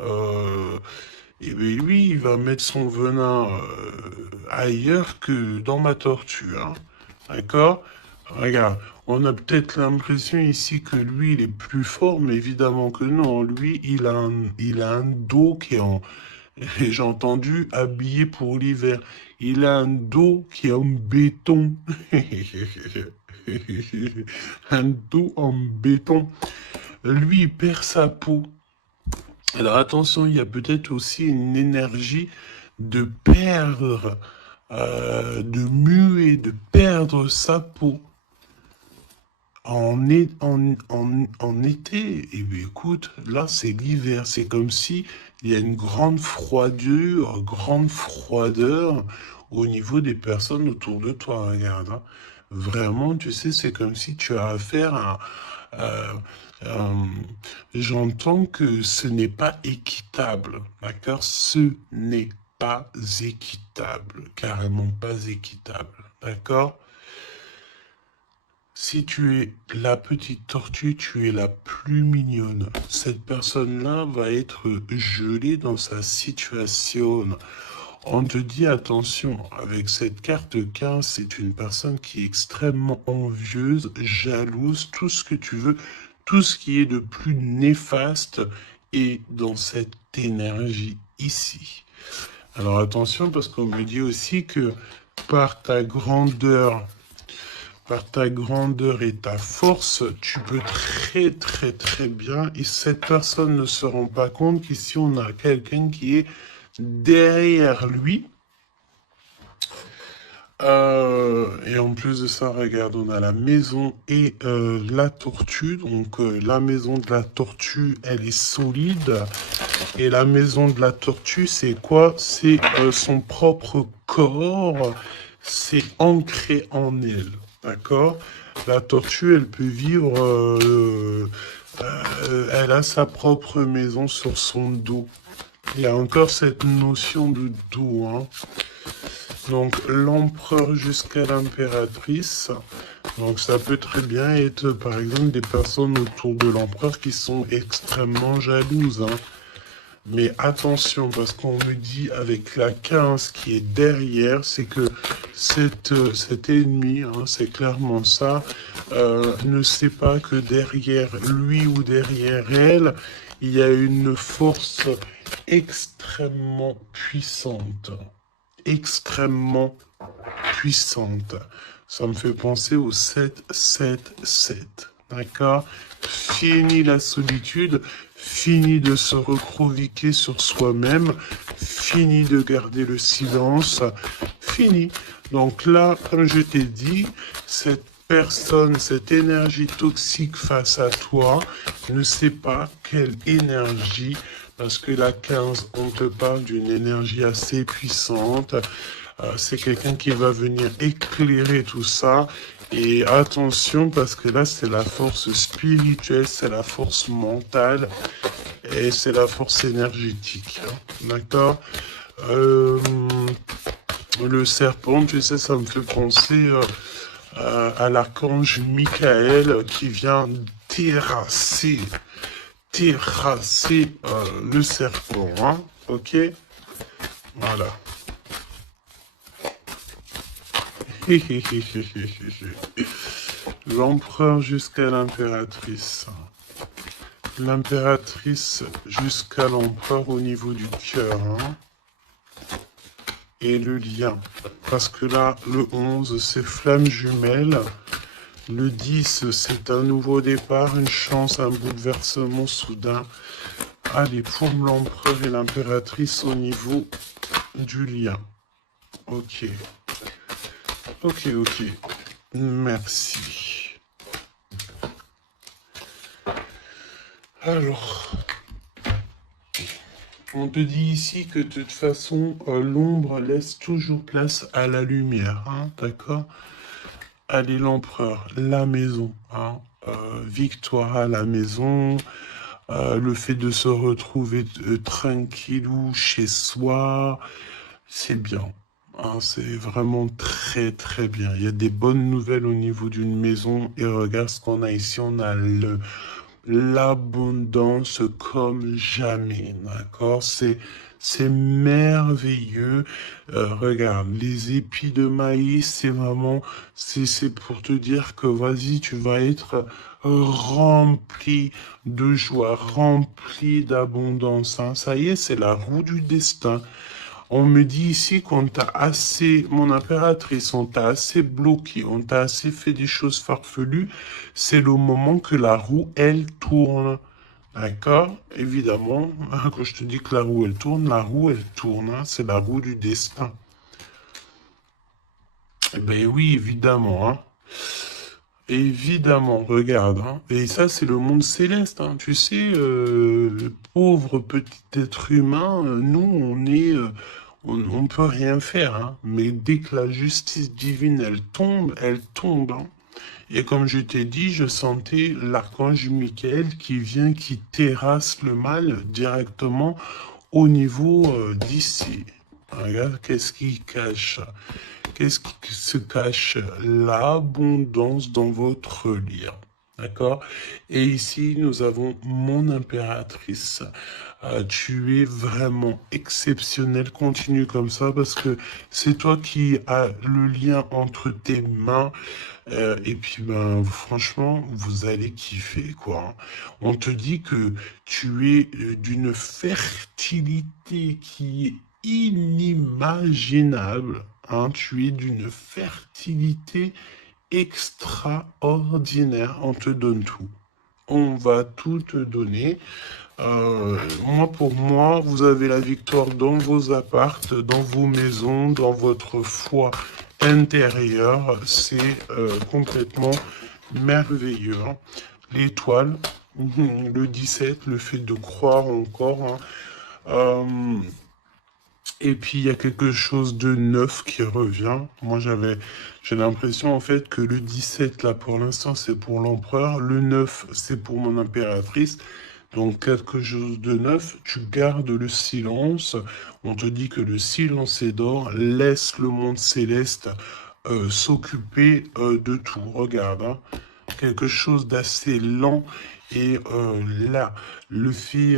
et bien lui il va mettre son venin ailleurs que dans ma tortue, hein. D'accord? Regarde, on a peut-être l'impression ici que lui il est plus fort, mais évidemment que non, lui il a un dos qui est en, et j'ai entendu habillé pour l'hiver. Il a un dos qui est en béton. Un dos en béton. Lui, il perd sa peau. Alors attention, il y a peut-être aussi une énergie de perdre, de muer, de perdre sa peau. En été, et bien écoute, là c'est l'hiver, c'est comme si il y a une grande froideur au niveau des personnes autour de toi, regarde, hein. Vraiment, tu sais, c'est comme si tu as affaire à... euh, euh, j'entends que ce n'est pas équitable, d'accord? Ce n'est pas équitable, carrément pas équitable, d'accord? Si tu es la petite tortue, tu es la plus mignonne. Cette personne-là va être gelée dans sa situation. On te dit attention, avec cette carte 15, c'est une personne qui est extrêmement envieuse, jalouse, tout ce que tu veux, tout ce qui est de plus néfaste est dans cette énergie ici. Alors attention, parce qu'on me dit aussi que par ta grandeur et ta force, tu peux très bien, et cette personne ne se rend pas compte qu'ici on a quelqu'un qui est derrière lui. Et en plus de ça, regarde, on a la maison et la tortue. Donc la maison de la tortue, elle est solide. Et la maison de la tortue, c'est quoi? C'est son propre corps. C'est ancré en elle. D'accord? La tortue, elle peut vivre, elle a sa propre maison sur son dos. Il y a encore cette notion de dos, hein. Donc l'empereur jusqu'à l'impératrice. Donc ça peut très bien être, par exemple, des personnes autour de l'empereur qui sont extrêmement jalouses, hein. Mais attention, parce qu'on me dit avec la 15 qui est derrière, c'est que cet ennemi, hein, c'est clairement ça, ne sait pas que derrière lui ou derrière elle, il y a une force extrêmement puissante. Extrêmement puissante. Ça me fait penser au 7-7-7. D'accord? Fini la solitude, fini de se recroqueviller sur soi-même, fini de garder le silence, fini. Donc là, comme je t'ai dit, cette personne, cette énergie toxique face à toi, ne sait pas quelle énergie, parce que la 15, on te parle d'une énergie assez puissante. C'est quelqu'un qui va venir éclairer tout ça. Et attention, parce que là, c'est la force spirituelle, c'est la force mentale et c'est la force énergétique. Hein. D'accord? Le serpent, tu sais, ça me fait penser à l'archange Michael qui vient terrasser le serpent. Hein. Ok? Voilà. L'empereur jusqu'à l'impératrice. L'impératrice jusqu'à l'empereur au niveau du cœur. Hein. Et le lien. Parce que là, le 11, c'est flamme jumelle. Le 10, c'est un nouveau départ, une chance, un bouleversement soudain. Allez, pour l'empereur et l'impératrice au niveau du lien. Ok. Ok. Merci. Alors, on te dit ici que de toute façon, l'ombre laisse toujours place à la lumière, hein, d'accord? Allez, l'empereur, la maison, hein, victoire à la maison, le fait de se retrouver tranquillou chez soi, c'est bien. Hein, c'est vraiment très très bien. Il y a des bonnes nouvelles au niveau d'une maison et regarde ce qu'on a ici. On a l'abondance comme jamais, d'accord? C'est merveilleux. Regarde, les épis de maïs, c'est vraiment, c'est pour te dire que vas-y, tu vas être rempli de joie, rempli d'abondance. Hein. Ça y est, c'est la roue du destin. On me dit ici qu'on t'a assez, mon impératrice, on t'a assez bloqué, on t'a assez fait des choses farfelues. C'est le moment que la roue, elle tourne. D'accord? Évidemment, quand je te dis que la roue, elle tourne. Hein, c'est la roue du destin. Eh ben oui, évidemment. Hein. Évidemment, regarde. Hein. Et ça, c'est le monde céleste. Hein. Tu sais, pauvre petit être humain, nous, on est... on peut rien faire, hein. Mais dès que la justice divine, elle tombe. Hein. Et comme je t'ai dit, je sentais l'archange Michael qui vient, qui terrasse le mal directement au niveau d'ici. Regarde, qu'est-ce qui cache? Qu'est-ce qui se cache? L'abondance dans votre lien. D'accord? Et ici, nous avons mon impératrice. Tu es vraiment exceptionnel. Continue comme ça parce que c'est toi qui as le lien entre tes mains. Et puis, ben, franchement, vous allez kiffer, quoi. Hein. On te dit que tu es d'une fertilité qui est inimaginable. Hein. Tu es d'une fertilité extraordinaire. On te donne tout. On va tout te donner. Moi, pour moi, vous avez la victoire dans vos appartes, dans vos maisons, dans votre foi intérieure. C'est complètement merveilleux. Hein. L'étoile, le 17, le fait de croire encore. Hein. Et puis, il y a quelque chose de neuf qui revient. Moi, j'ai l'impression, en fait, que le 17, là, pour l'instant, c'est pour l'empereur. Le 9, c'est pour mon impératrice. Donc, quelque chose de neuf. Tu gardes le silence. On te dit que le silence est d'or. Laisse le monde céleste s'occuper de tout. Regarde, hein. Quelque chose d'assez lent. Et là, le fait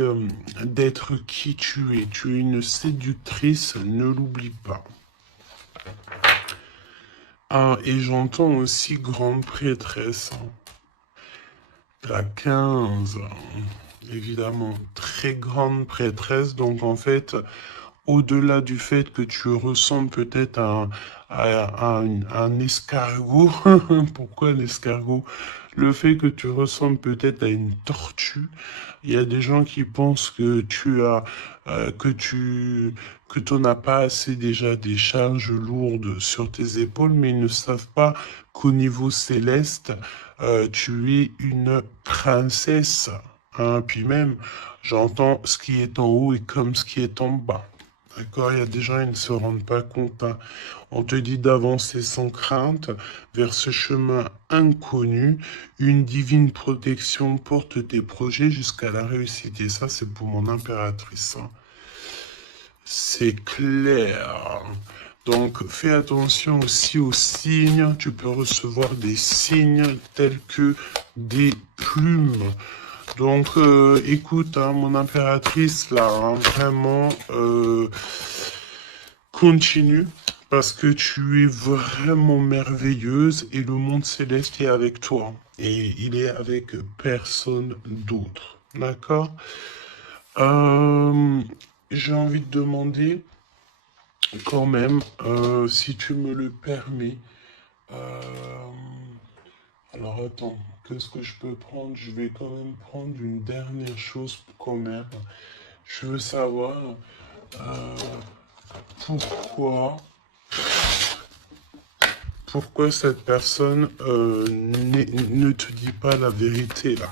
d'être qui tu es une séductrice, ne l'oublie pas. Ah, et j'entends aussi grande prêtresse. La 15. évidemment, très grande prêtresse. Donc, en fait, au-delà du fait que tu ressembles peut-être à un escargot, pourquoi l'escargot? Le fait que tu ressembles peut-être à une tortue, il y a des gens qui pensent que tu as, que tu n'as pas assez déjà des charges lourdes sur tes épaules, mais ils ne savent pas qu'au niveau céleste, tu es une princesse. Hein. Puis même, j'entends ce qui est en haut est comme ce qui est en bas. D'accord, il y a des gens, ils ne se rendent pas compte. Hein. On te dit d'avancer sans crainte vers ce chemin inconnu. Une divine protection porte tes projets jusqu'à la réussite. Et ça, c'est pour mon impératrice. Hein. C'est clair. Donc, fais attention aussi aux signes. Tu peux recevoir des signes tels que des plumes. Donc, écoute, hein, mon impératrice, là, hein, vraiment, continue, parce que tu es vraiment merveilleuse et le monde céleste est avec toi. Et il est avec personne d'autre. D'accord? Euh, j'ai envie de demander, quand même, si tu me le permets, euh, alors attends, qu'est-ce que je peux prendre? Je vais quand même prendre une dernière chose quand même. Je veux savoir euh, pourquoi, pourquoi cette personne ne te dit pas la vérité là.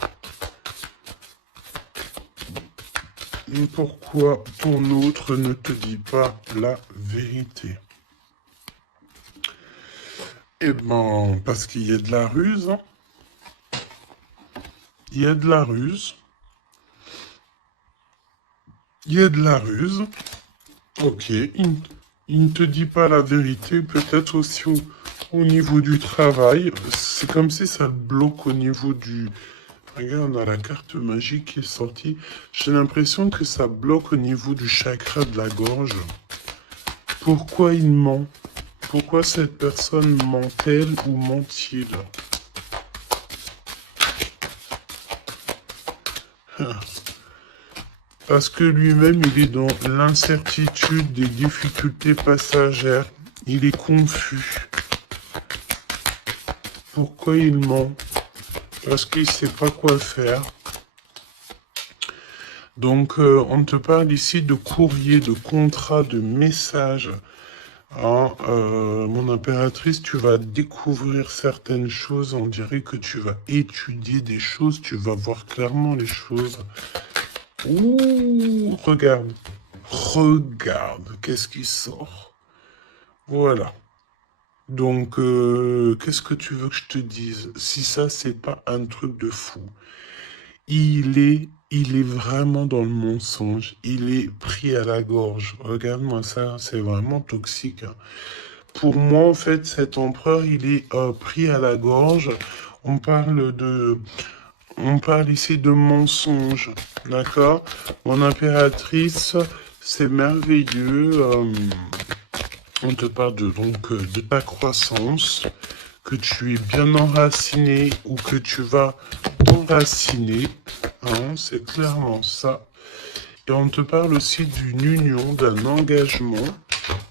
Pourquoi ton autre ne te dit pas la vérité? Eh ben, parce qu'il y a de la ruse. Hein. Il y a de la ruse. Il y a de la ruse. Ok, il ne te dit pas la vérité, peut-être aussi au niveau du travail. C'est comme si ça le bloque au niveau du... Regarde, on a la carte magique qui est sortie. J'ai l'impression que ça bloque au niveau du chakra de la gorge. Pourquoi il ment? Pourquoi cette personne ment-elle ou ment-il? Parce que lui-même, il est dans l'incertitude des difficultés passagères. Il est confus. Pourquoi il ment? Parce qu'il ne sait pas quoi faire. Donc, on te parle ici de courrier, de contrat, de message. Hein, mon impératrice, tu vas découvrir certaines choses. On dirait que tu vas étudier des choses. Tu vas voir clairement les choses. Ouh, regarde. Regarde, qu'est-ce qui sort? Voilà. Donc, qu'est-ce que tu veux que je te dise? Si ça, c'est pas un truc de fou. Il est vraiment dans le mensonge. Il est pris à la gorge. Regarde-moi ça, c'est vraiment toxique. Hein. Pour moi, en fait, cet empereur, il est pris à la gorge. On parle de, on parle ici de mensonge, d'accord? Mon impératrice, c'est merveilleux. On te parle de ta croissance, que tu es bien enraciné ou que tu vas t'enraciner. Hein, c'est clairement ça. Et on te parle aussi d'une union, d'un engagement,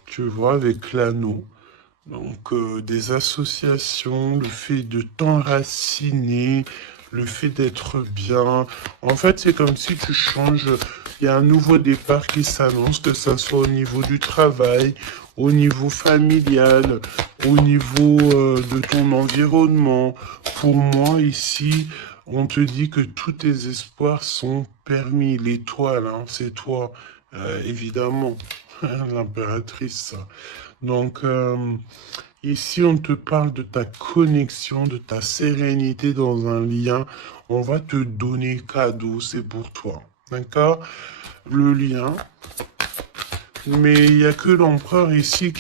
tu vois, avec l'anneau. Donc, des associations, le fait de t'enraciner, le fait d'être bien. En fait, c'est comme si tu changes. Il y a un nouveau départ qui s'annonce, que ça soit au niveau du travail, au niveau familial, au niveau de ton environnement. Pour moi, ici, on te dit que tous tes espoirs sont permis. L'étoile, hein, c'est toi, évidemment, l'impératrice. Donc, ici, on te parle de ta connexion, de ta sérénité dans un lien. On va te donner cadeau, c'est pour toi. D'accord? Le lien. Mais il n'y a que l'empereur ici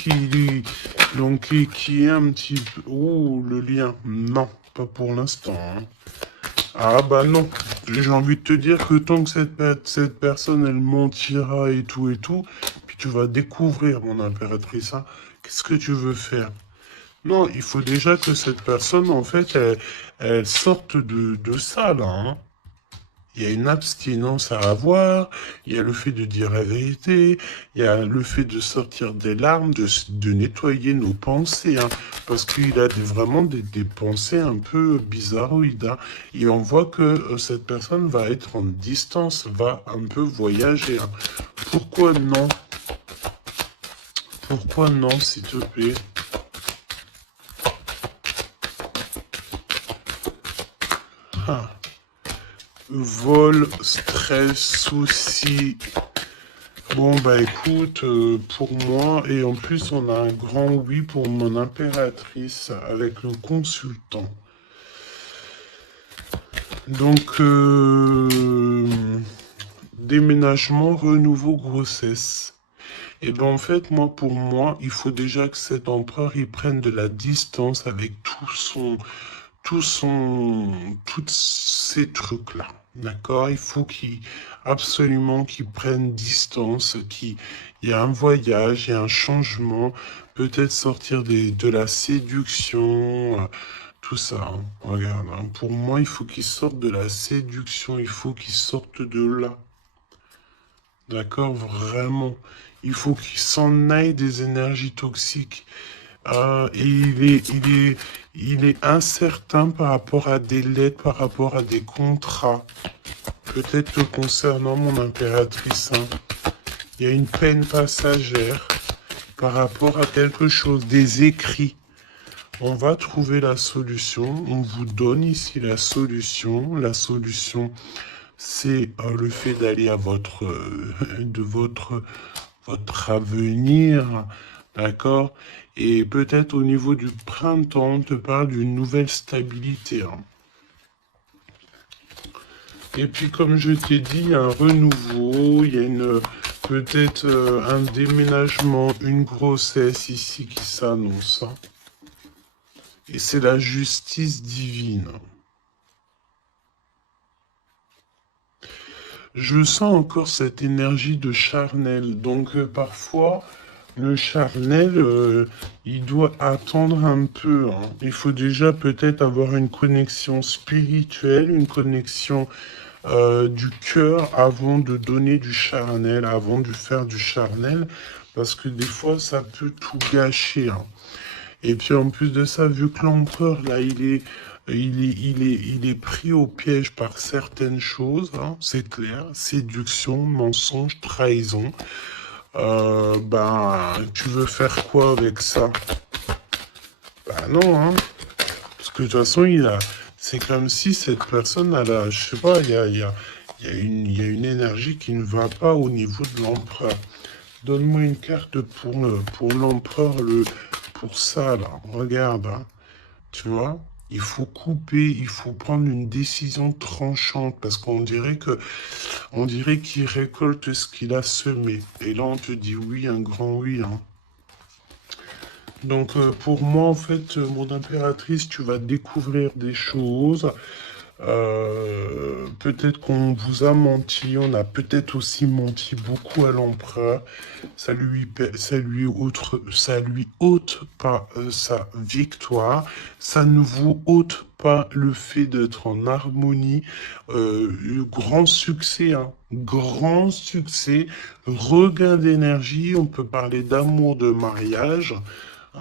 donc, qui est un petit peu... Oh, le lien. Non, pas pour l'instant. Hein. Ah bah non. J'ai envie de te dire que tant que cette personne, elle mentira et tout, puis tu vas découvrir, mon impératrice, hein, qu'est-ce que tu veux faire? Non, il faut déjà que cette personne, en fait, elle sorte de ça, là. Hein. Il y a une abstinence à avoir, il y a le fait de dire la vérité, il y a le fait de sortir des larmes, de nettoyer nos pensées, hein, parce qu'il a vraiment des pensées un peu bizarroïdes. Hein, et on voit que cette personne va être en distance, va un peu voyager. Hein. Pourquoi non? Pourquoi non, s'il te plaît? Ah. Vol, stress, soucis. Bon, bah écoute, pour moi, et en plus, on a un grand oui pour mon impératrice avec le consultant. Donc, déménagement, renouveau, grossesse. Et ben en fait, pour moi, il faut déjà que cet empereur, il prenne de la distance avec tous ces trucs-là. D'accord? Il faut absolument qu'il prenne distance, il y a un voyage, il y a un changement, peut-être sortir de la séduction, tout ça. Hein. Regarde, hein. Pour moi, il faut qu'il sorte de la séduction, il faut qu'il sorte de là. D'accord? Vraiment. Il faut qu'il s'en aille des énergies toxiques. Et il est incertain par rapport à des lettres, par rapport à des contrats. Peut-être concernant mon impératrice. Hein. Il y a une peine passagère par rapport à quelque chose, des écrits. On va trouver la solution. On vous donne ici la solution. La solution, c'est le fait d'aller à votre avenir, d'accord? Et peut-être au niveau du printemps, on te parle d'une nouvelle stabilité. Hein. Et puis comme je t'ai dit, il y a un renouveau, il y a peut-être un déménagement, une grossesse ici qui s'annonce. Hein. Et c'est la justice divine. Je sens encore cette énergie de charnel. Donc parfois, le charnel, il doit attendre un peu. Hein. Il faut déjà peut-être avoir une connexion spirituelle, une connexion du cœur avant de donner du charnel, avant de faire du charnel. Parce que des fois, ça peut tout gâcher. Hein. Et puis en plus de ça, vu que l'empereur, là, il est pris au piège par certaines choses, hein, c'est clair, séduction, mensonge, trahison. Tu veux faire quoi avec ça? Bah non, hein. Parce que de toute façon, c'est comme si cette personne, je sais pas, il y a une énergie qui ne va pas au niveau de l'empereur. Donne-moi une carte pour l'empereur, pour ça, là. Regarde, hein. Tu vois? Il faut couper, il faut prendre une décision tranchante parce on dirait qu'il récolte ce qu'il a semé. Et là, on te dit oui, un grand oui. Hein. Donc, pour moi, en fait, mon impératrice, tu vas découvrir des choses. Peut-être qu'on vous a menti, on a peut-être aussi menti beaucoup à l'empereur. Ça lui ôte pas sa victoire. Ça ne vous ôte pas le fait d'être en harmonie. Grand succès, hein. Grand succès. Regain d'énergie. On peut parler d'amour, de mariage.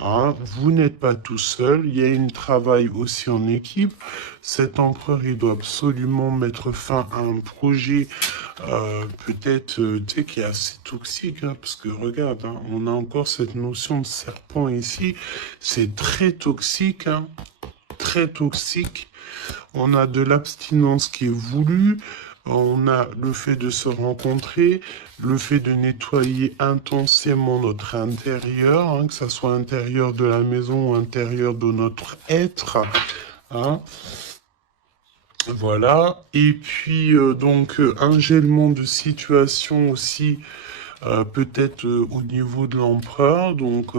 Hein, vous n'êtes pas tout seul, il y a un travail aussi en équipe. Cet empereur, il doit absolument mettre fin à un projet, peut-être, tu sais, qui est assez toxique, hein, parce que regarde, hein, on a encore cette notion de serpent ici. C'est très toxique, hein, très toxique. On a de l'abstinence qui est voulue. On a le fait de se rencontrer, le fait de nettoyer intensément notre intérieur, hein, que ce soit intérieur de la maison ou intérieur de notre être. Hein. Voilà. Et puis, un gèlement de situation aussi, peut-être au niveau de l'empereur. Donc,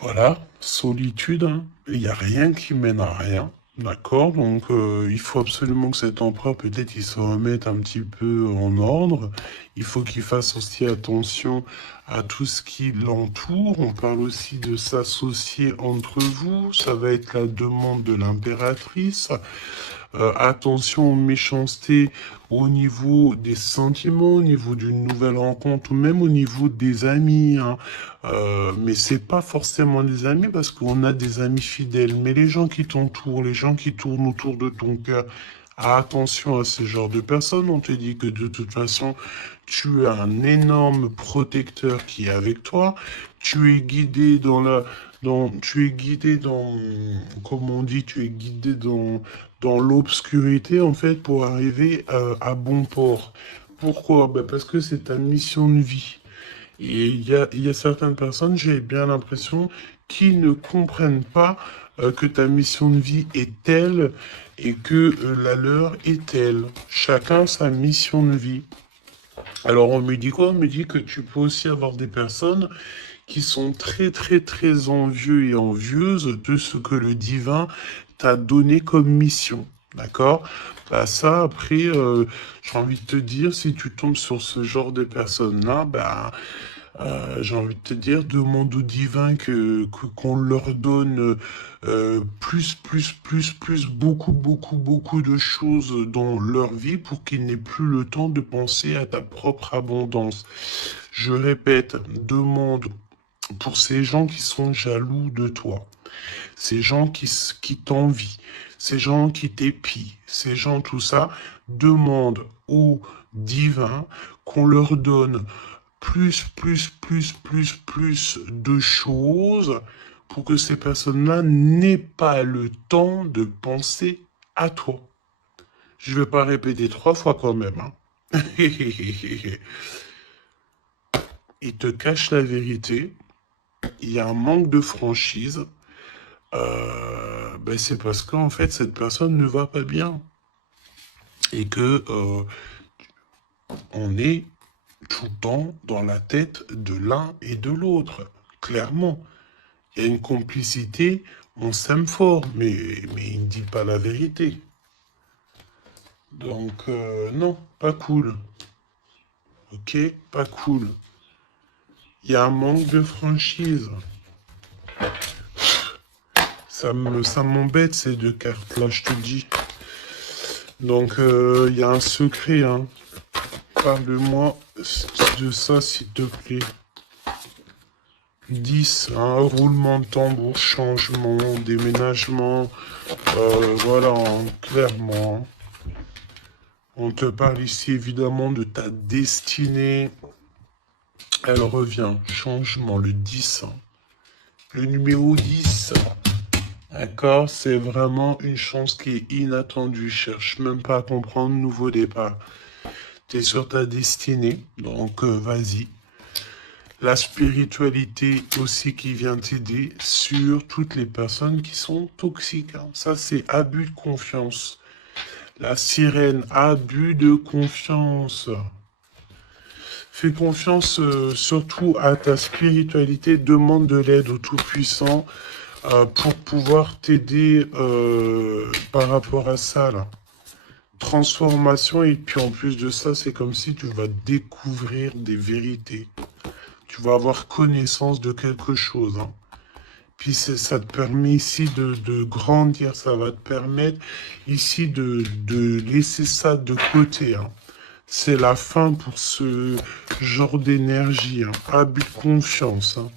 voilà, solitude. Hein. Il n'y a rien qui mène à rien. D'accord, donc il faut absolument que cet empereur, peut-être, il se remette un petit peu en ordre. Il faut qu'il fasse aussi attention à tout ce qui l'entoure. On parle aussi de s'associer entre vous. Ça va être la demande de l'impératrice. Attention aux méchancetés au niveau des sentiments, au niveau d'une nouvelle rencontre ou même au niveau des amis. Hein. Mais c'est pas forcément des amis parce qu'on a des amis fidèles. Mais les gens qui t'entourent, les gens qui tournent autour de ton cœur, attention à ce genre de personnes. On te dit que de toute façon, tu as un énorme protecteur qui est avec toi. Tu es guidé tu es guidé dans, comme on dit, tu es guidé dans l'obscurité, en fait, pour arriver à bon port. Pourquoi? Ben parce que c'est ta mission de vie. Et il y a certaines personnes, j'ai bien l'impression, qui ne comprennent pas que ta mission de vie est telle et que la leur est telle. Chacun sa mission de vie. Alors on me dit quoi? On me dit que tu peux aussi avoir des personnes qui sont très très très envieux et envieuses de ce que le divin t'a donné comme mission. D'accord? Bah ça, après, j'ai envie de te dire, si tu tombes sur ce genre de personnes-là, bah, j'ai envie de te dire, demande au divin qu'on leur donne beaucoup de choses dans leur vie pour qu'ils n'aient plus le temps de penser à ta propre abondance. Je répète, demande pour ces gens qui sont jaloux de toi, ces gens qui t'envient, ces gens qui t'épient, ces gens tout ça, demande au divin qu'on leur donne plus de choses pour que ces personnes-là n'aient pas le temps de penser à toi. Je vais pas répéter 3 fois quand même. Hein. Il te cache la vérité. Il y a un manque de franchise. Ben c'est parce qu'en fait, cette personne ne va pas bien. Et que on est tout le temps dans la tête de l'un et de l'autre. Clairement. Il y a une complicité, on s'aime fort, mais il ne dit pas la vérité. Donc, non, pas cool. Ok, pas cool. Il y a un manque de franchise. Ça m'embête ces 2 cartes-là, je te dis. Donc, il y a un secret, hein. Parle-moi de ça, s'il te plaît. 10, hein, roulement de tambour, changement, déménagement, voilà, hein, clairement. On te parle ici évidemment de ta destinée. Elle revient, changement, le 10. Hein. Le numéro 10. D'accord, c'est vraiment une chance qui est inattendue. Cherche même pas à comprendre, nouveau départ. Tu es sur ta destinée, donc vas-y. La spiritualité aussi qui vient t'aider sur toutes les personnes qui sont toxiques. Hein. Ça, c'est abus de confiance. La sirène, abus de confiance. Fais confiance surtout à ta spiritualité. Demande de l'aide au Tout-Puissant pour pouvoir t'aider par rapport à ça. Là. Transformation et puis en plus de ça, c'est comme si tu vas découvrir des vérités. Tu vas avoir connaissance de quelque chose. Hein. Puis ça te permet ici de grandir, ça va te permettre ici de laisser ça de côté. Hein. C'est la fin pour ce genre d'énergie. Hein. Abus de confiance. Hein.